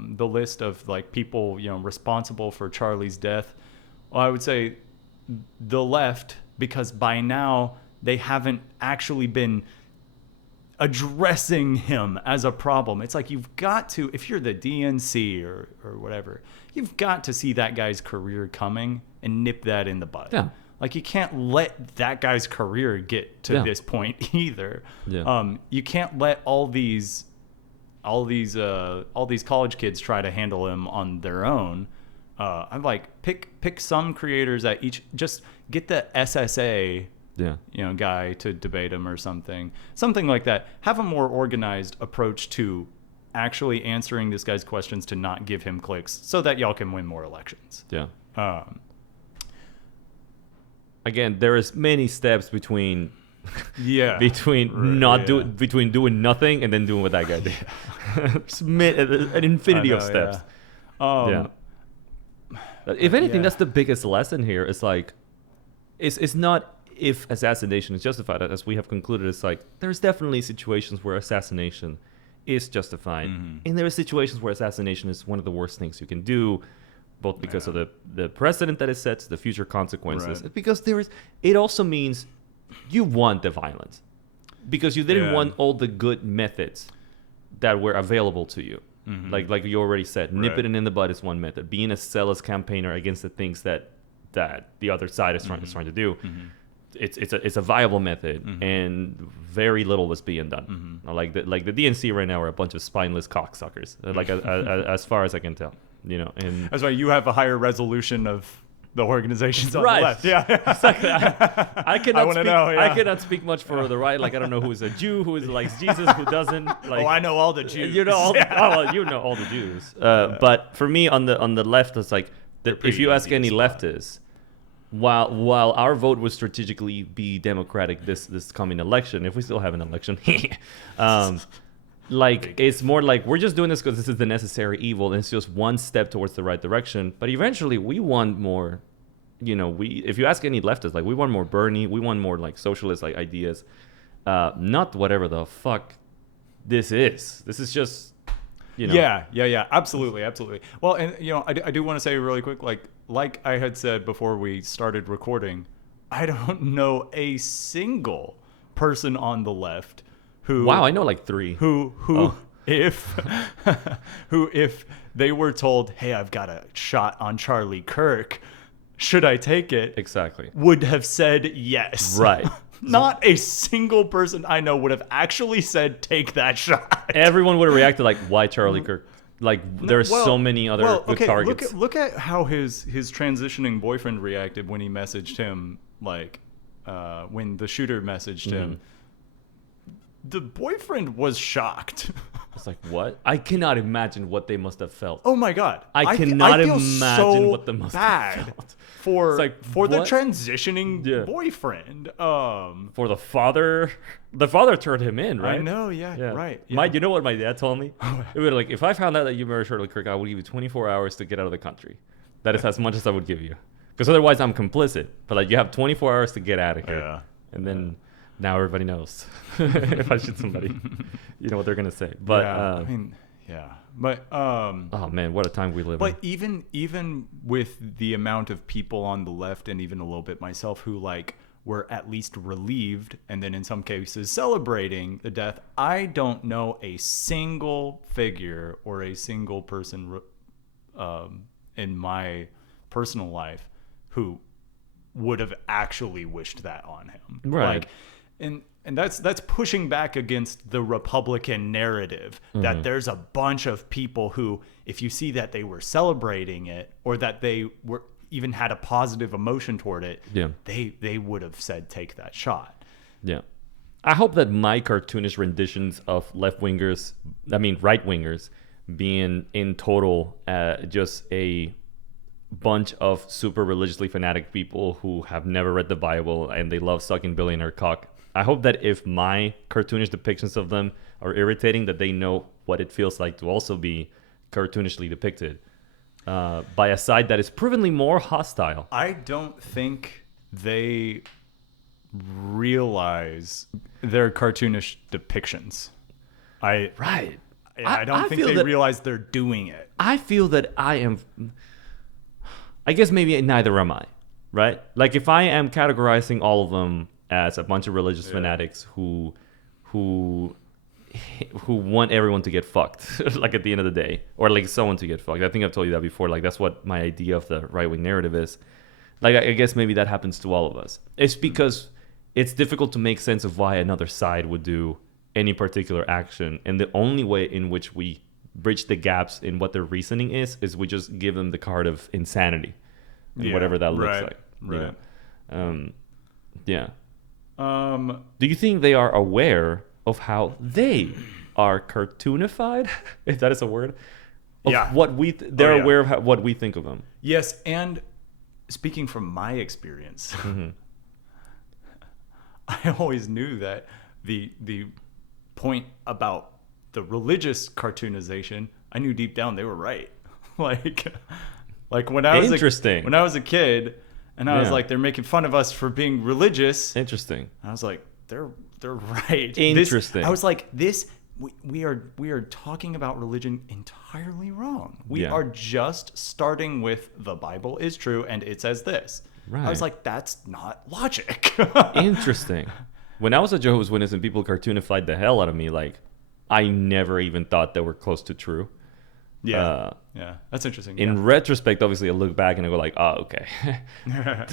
the list of people responsible for Charlie's death. Well, I would say the left, because by now they haven't actually been addressing him as a problem. It's like you've got to, if you're the DNC or whatever, you've got to see that guy's career coming and nip that in the bud. Yeah. You can't let that guy's career get to this point either. Yeah. You can't let all these college kids try to handle him on their own. I'm pick some creators at each, just get the SSA guy to debate him or something like that. Have a more organized approach to actually answering this guy's questions to not give him clicks so that y'all can win more elections. Yeah. Again, there is many steps between between doing nothing and then doing what that guy did. An infinity of steps. If anything, that's the biggest lesson here. It's it's not if assassination is justified, as we have concluded. It's there's definitely situations where assassination is justified. And there are situations where assassination is one of the worst things you can do, both because of the precedent that it sets, the future consequences. Right. Because it also means you want the violence. Because you didn't want all the good methods that were available to you. Like you already said, nip it in the bud is one method. Being a zealous campaigner against the things that the other side is trying to do. It's a viable method, and very little was being done. Like the DNC right now are a bunch of spineless cocksuckers. Like as far as I can tell, And that's why you have a higher resolution of the organizations on the left. Yeah, exactly. I cannot speak much for the right. Like I don't know who's a Jew, who likes Jesus, who doesn't. Like, I know all the Jews. You know all the Jews. But for me, on the left, it's like if you ask any leftists, while our vote would strategically be Democratic this coming election, if we still have an election, it's more like we're just doing this because this is the necessary evil, and it's just one step towards the right direction. But eventually, we want more. If you ask any leftist, like we want more Bernie, we want more like socialist like ideas, not whatever the fuck this is. This is just, Yeah, absolutely. Well, and I do want to say really quick, like I had said before we started recording, I don't know a single person on the left who. Wow, I know like 3. If they were told, hey, I've got a shot on Charlie Kirk, should I take it? Exactly. Would have said yes. Right. Not a single person I know would have actually said, take that shot. Everyone would have reacted like, why Charlie Kirk? Like, there's so many other good targets. Look at how his transitioning boyfriend reacted when he messaged him, when the shooter messaged him. The boyfriend was shocked. It's like, what? I cannot imagine what they must have felt. Oh my God. I cannot feel imagine what they must have felt. For the transitioning boyfriend. For the father turned him in, right? I know, yeah. Right. Yeah. You know what my dad told me? It would like, if I found out that you married Charlie Kirk, I would give you 24 hours to get out of the country. That is as much as I would give you. Because otherwise I'm complicit. But you have 24 hours to get out of here. Yeah. And then now everybody knows. If I shoot somebody, you know what they're going to say. But But oh man, what a time we live in. But even with the amount of people on the left, and even a little bit myself, who were at least relieved, and then in some cases celebrating the death, I don't know a single figure or a single person in my personal life who would have actually wished that on him. Right. And that's pushing back against the Republican narrative that there's a bunch of people who, if you see that they were celebrating it or that they were even had a positive emotion toward it, they would have said, take that shot. Yeah. I hope that my cartoonish renditions of right-wingers being in total just a bunch of super religiously fanatic people who have never read the Bible and they love sucking billionaire cock. I hope that if my cartoonish depictions of them are irritating, that they know what it feels like to also be cartoonishly depicted by a side that is provenly more hostile. I don't think they realize their cartoonish depictions. I don't think they realize they're doing it. I feel that I am... I guess maybe neither am I, right? Like if I am categorizing all of them as a bunch of religious fanatics who want everyone to get fucked, like at the end of the day, or like someone to get fucked. I think I've told you that before. Like that's what my idea of the right-wing narrative is. Like I guess maybe that happens to all of us. It's because it's difficult to make sense of why another side would do any particular action, and the only way in which we bridge the gaps in what their reasoning is we just give them the card of insanity, and whatever that looks like. Right. Yeah. Do you think they are aware of how they are cartoonified, if that is a word? What they're aware of what we think of them. Yes, and speaking from my experience, I always knew that the point about the religious cartoonization, I knew deep down they were right. like when I was when I was a kid. And I was like, they're making fun of us for being religious. Interesting. I was like, they're right. Interesting. I was like, this we are talking about religion entirely wrong. We Yeah. are just starting with the Bible is true and it says this. Right. I was like, that's not logic. Interesting. When I was a Jehovah's Witness and people cartoonified the hell out of me, like, I never even thought they were close to true. Yeah, that's interesting. In retrospect, obviously, I look back and I go like, oh, okay.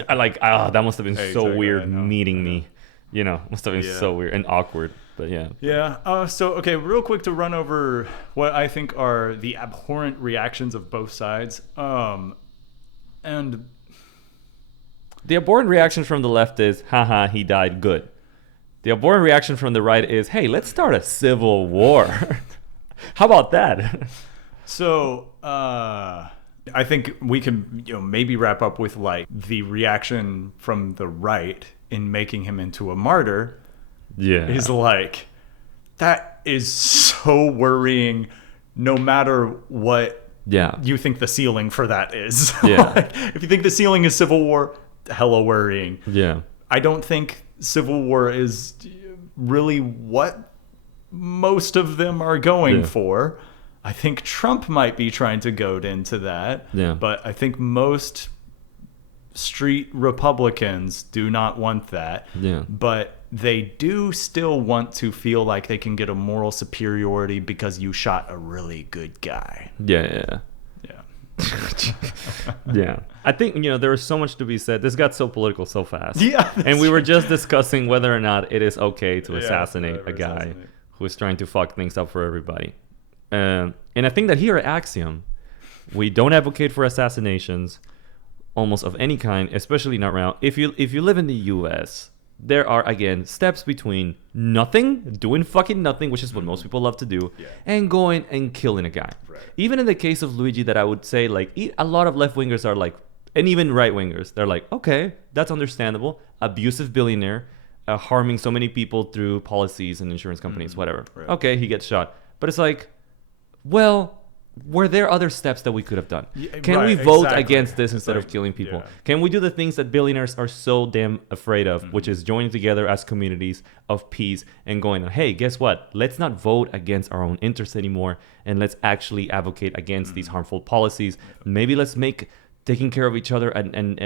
I like, that must have been so Exactly, weird meeting me. You know, must have been so weird and awkward. But yeah. Yeah. So, okay, real quick to run over what I think are the abhorrent reactions of both sides. And the abhorrent reaction from the left is, haha, he died, good. The abhorrent reaction from the right is, hey, let's start a civil war. How about that? So, I think we can, maybe wrap up with like the reaction from the right in making him into a martyr. Yeah. Is like, that is so worrying no matter what you think the ceiling for that is. Yeah. Like, if you think the ceiling is civil war, hella worrying. Yeah. I don't think civil war is really what most of them are going for. I think Trump might be trying to goad into that. Yeah. But I think most street Republicans do not want that. Yeah. But they do still want to feel like they can get a moral superiority because you shot a really good guy. Yeah. Yeah. I think, there was so much to be said. This got so political so fast. Yeah. And we were just discussing whether or not it is okay to assassinate a guy who is trying to fuck things up for everybody. And I think that here at Axiom, we don't advocate for assassinations almost of any kind, especially not around. If you live in the US, there are, again, steps between doing fucking nothing, which is what most people love to do, and going and killing a guy. Right. Even in the case of Luigi, that I would say, like, a lot of left-wingers are like, and even right-wingers, they're like, okay, that's understandable. Abusive billionaire, harming so many people through policies and insurance companies, whatever. Right. Okay, he gets shot. But it's like, well, were there other steps that we could have done? Can we vote against this instead of killing people? Yeah. Can we do the things that billionaires are so damn afraid of, which is joining together as communities of peace and going, hey, guess what? Let's not vote against our own interests anymore, and let's actually advocate against these harmful policies. Maybe let's make taking care of each other an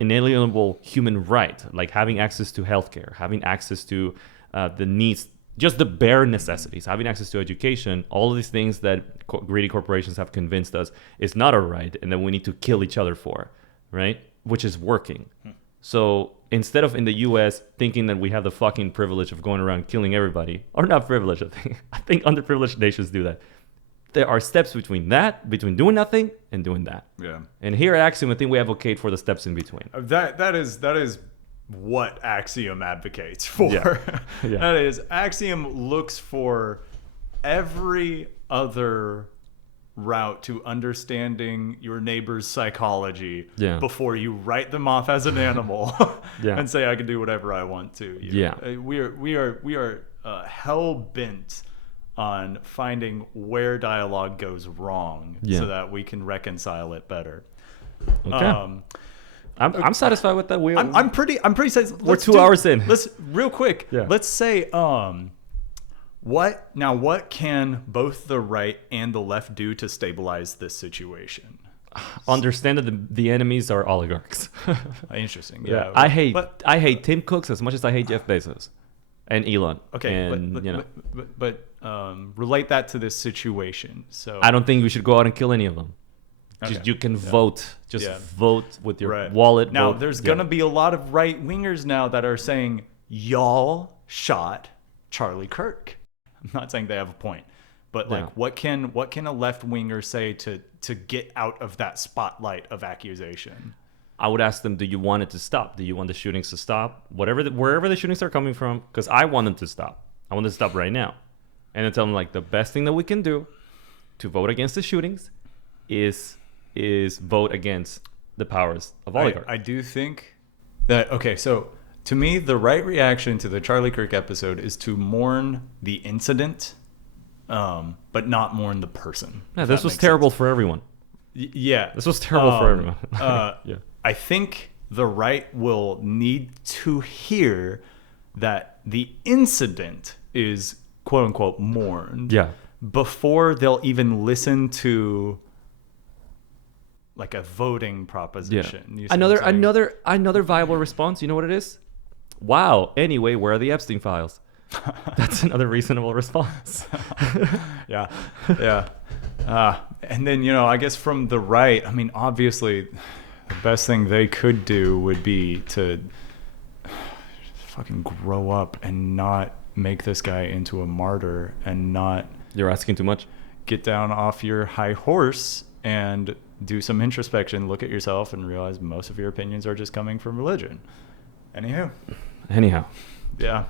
inalienable human right, like having access to healthcare, having access to the needs, just the bare necessities, having access to education, all of these things that greedy corporations have convinced us is not a right and that we need to kill each other for, right? Which is working. So instead of in the US thinking that we have the fucking privilege of going around killing everybody, or not privilege, I think underprivileged nations do that. There are steps between doing nothing and doing that. Yeah. And here at Axiom, I think we advocate for the steps in between. That is what Axiom advocates for. Yeah. That is, Axiom looks for every other route to understanding your neighbor's psychology before you write them off as an animal and say I can do whatever I want to. We are hell bent on finding where dialogue goes wrong so that we can reconcile it better. Okay. I'm satisfied with that. I'm pretty satisfied. We're 2 hours in. Let's real quick. Yeah. Let's say what can both the right and the left do to stabilize this situation? Understand that the enemies are oligarchs. Interesting. Yeah. I hate Tim Cook as much as I hate Jeff Bezos and Elon. Okay. And, but relate that to this situation. So I don't think we should go out and kill any of them. Okay. You can vote. Just vote with your wallet. Now, vote. there's going to be a lot of right-wingers now that are saying, y'all shot Charlie Kirk. I'm not saying they have a point. But what can a left-winger say to get out of that spotlight of accusation? I would ask them, do you want it to stop? Do you want the shootings to stop? Wherever the shootings are coming from, because I want them to stop. I want them to stop right now. And then tell them, like, the best thing that we can do to vote against the shootings is vote against the powers of oligarchs. I do think that, okay, so to me, the right reaction to the Charlie Kirk episode is to mourn the incident, but not mourn the person. Yeah, this was terrible for everyone. This was terrible for everyone. I think the right will need to hear that the incident is quote unquote mourned. Yeah. Before they'll even listen to like a voting proposition. You see what I'm saying? Another viable response. You know what it is? Wow. Anyway, where are the Epstein files? That's another reasonable response. Yeah. And then, I guess from the right, I mean, obviously, the best thing they could do would be to fucking grow up and not make this guy into a martyr and not... You're asking too much. Get down off your high horse and do some introspection, look at yourself, and realize most of your opinions are just coming from religion. Anyhow. Yeah.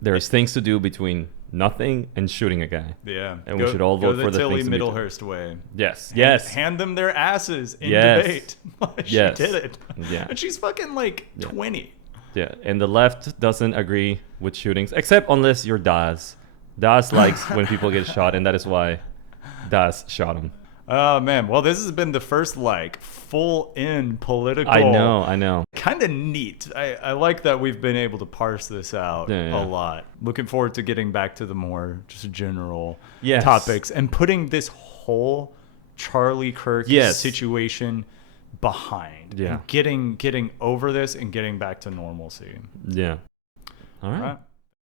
There's things to do between nothing and shooting a guy. Yeah. And we should all vote for the Tilly things to be Middlehurst way. Yes. Hand them their asses in debate. She did it. Yeah. And she's fucking 20. Yeah. And the left doesn't agree with shootings, except unless you're Das. Das likes when people get shot, and that is why Das shot him. Oh, man. Well, this has been the first, full-in political... I know. Kind of neat. I like that we've been able to parse this out a lot. Looking forward to getting back to the more just general topics and putting this whole Charlie Kirk situation behind. Yeah. And getting over this and getting back to normalcy. Yeah. All right.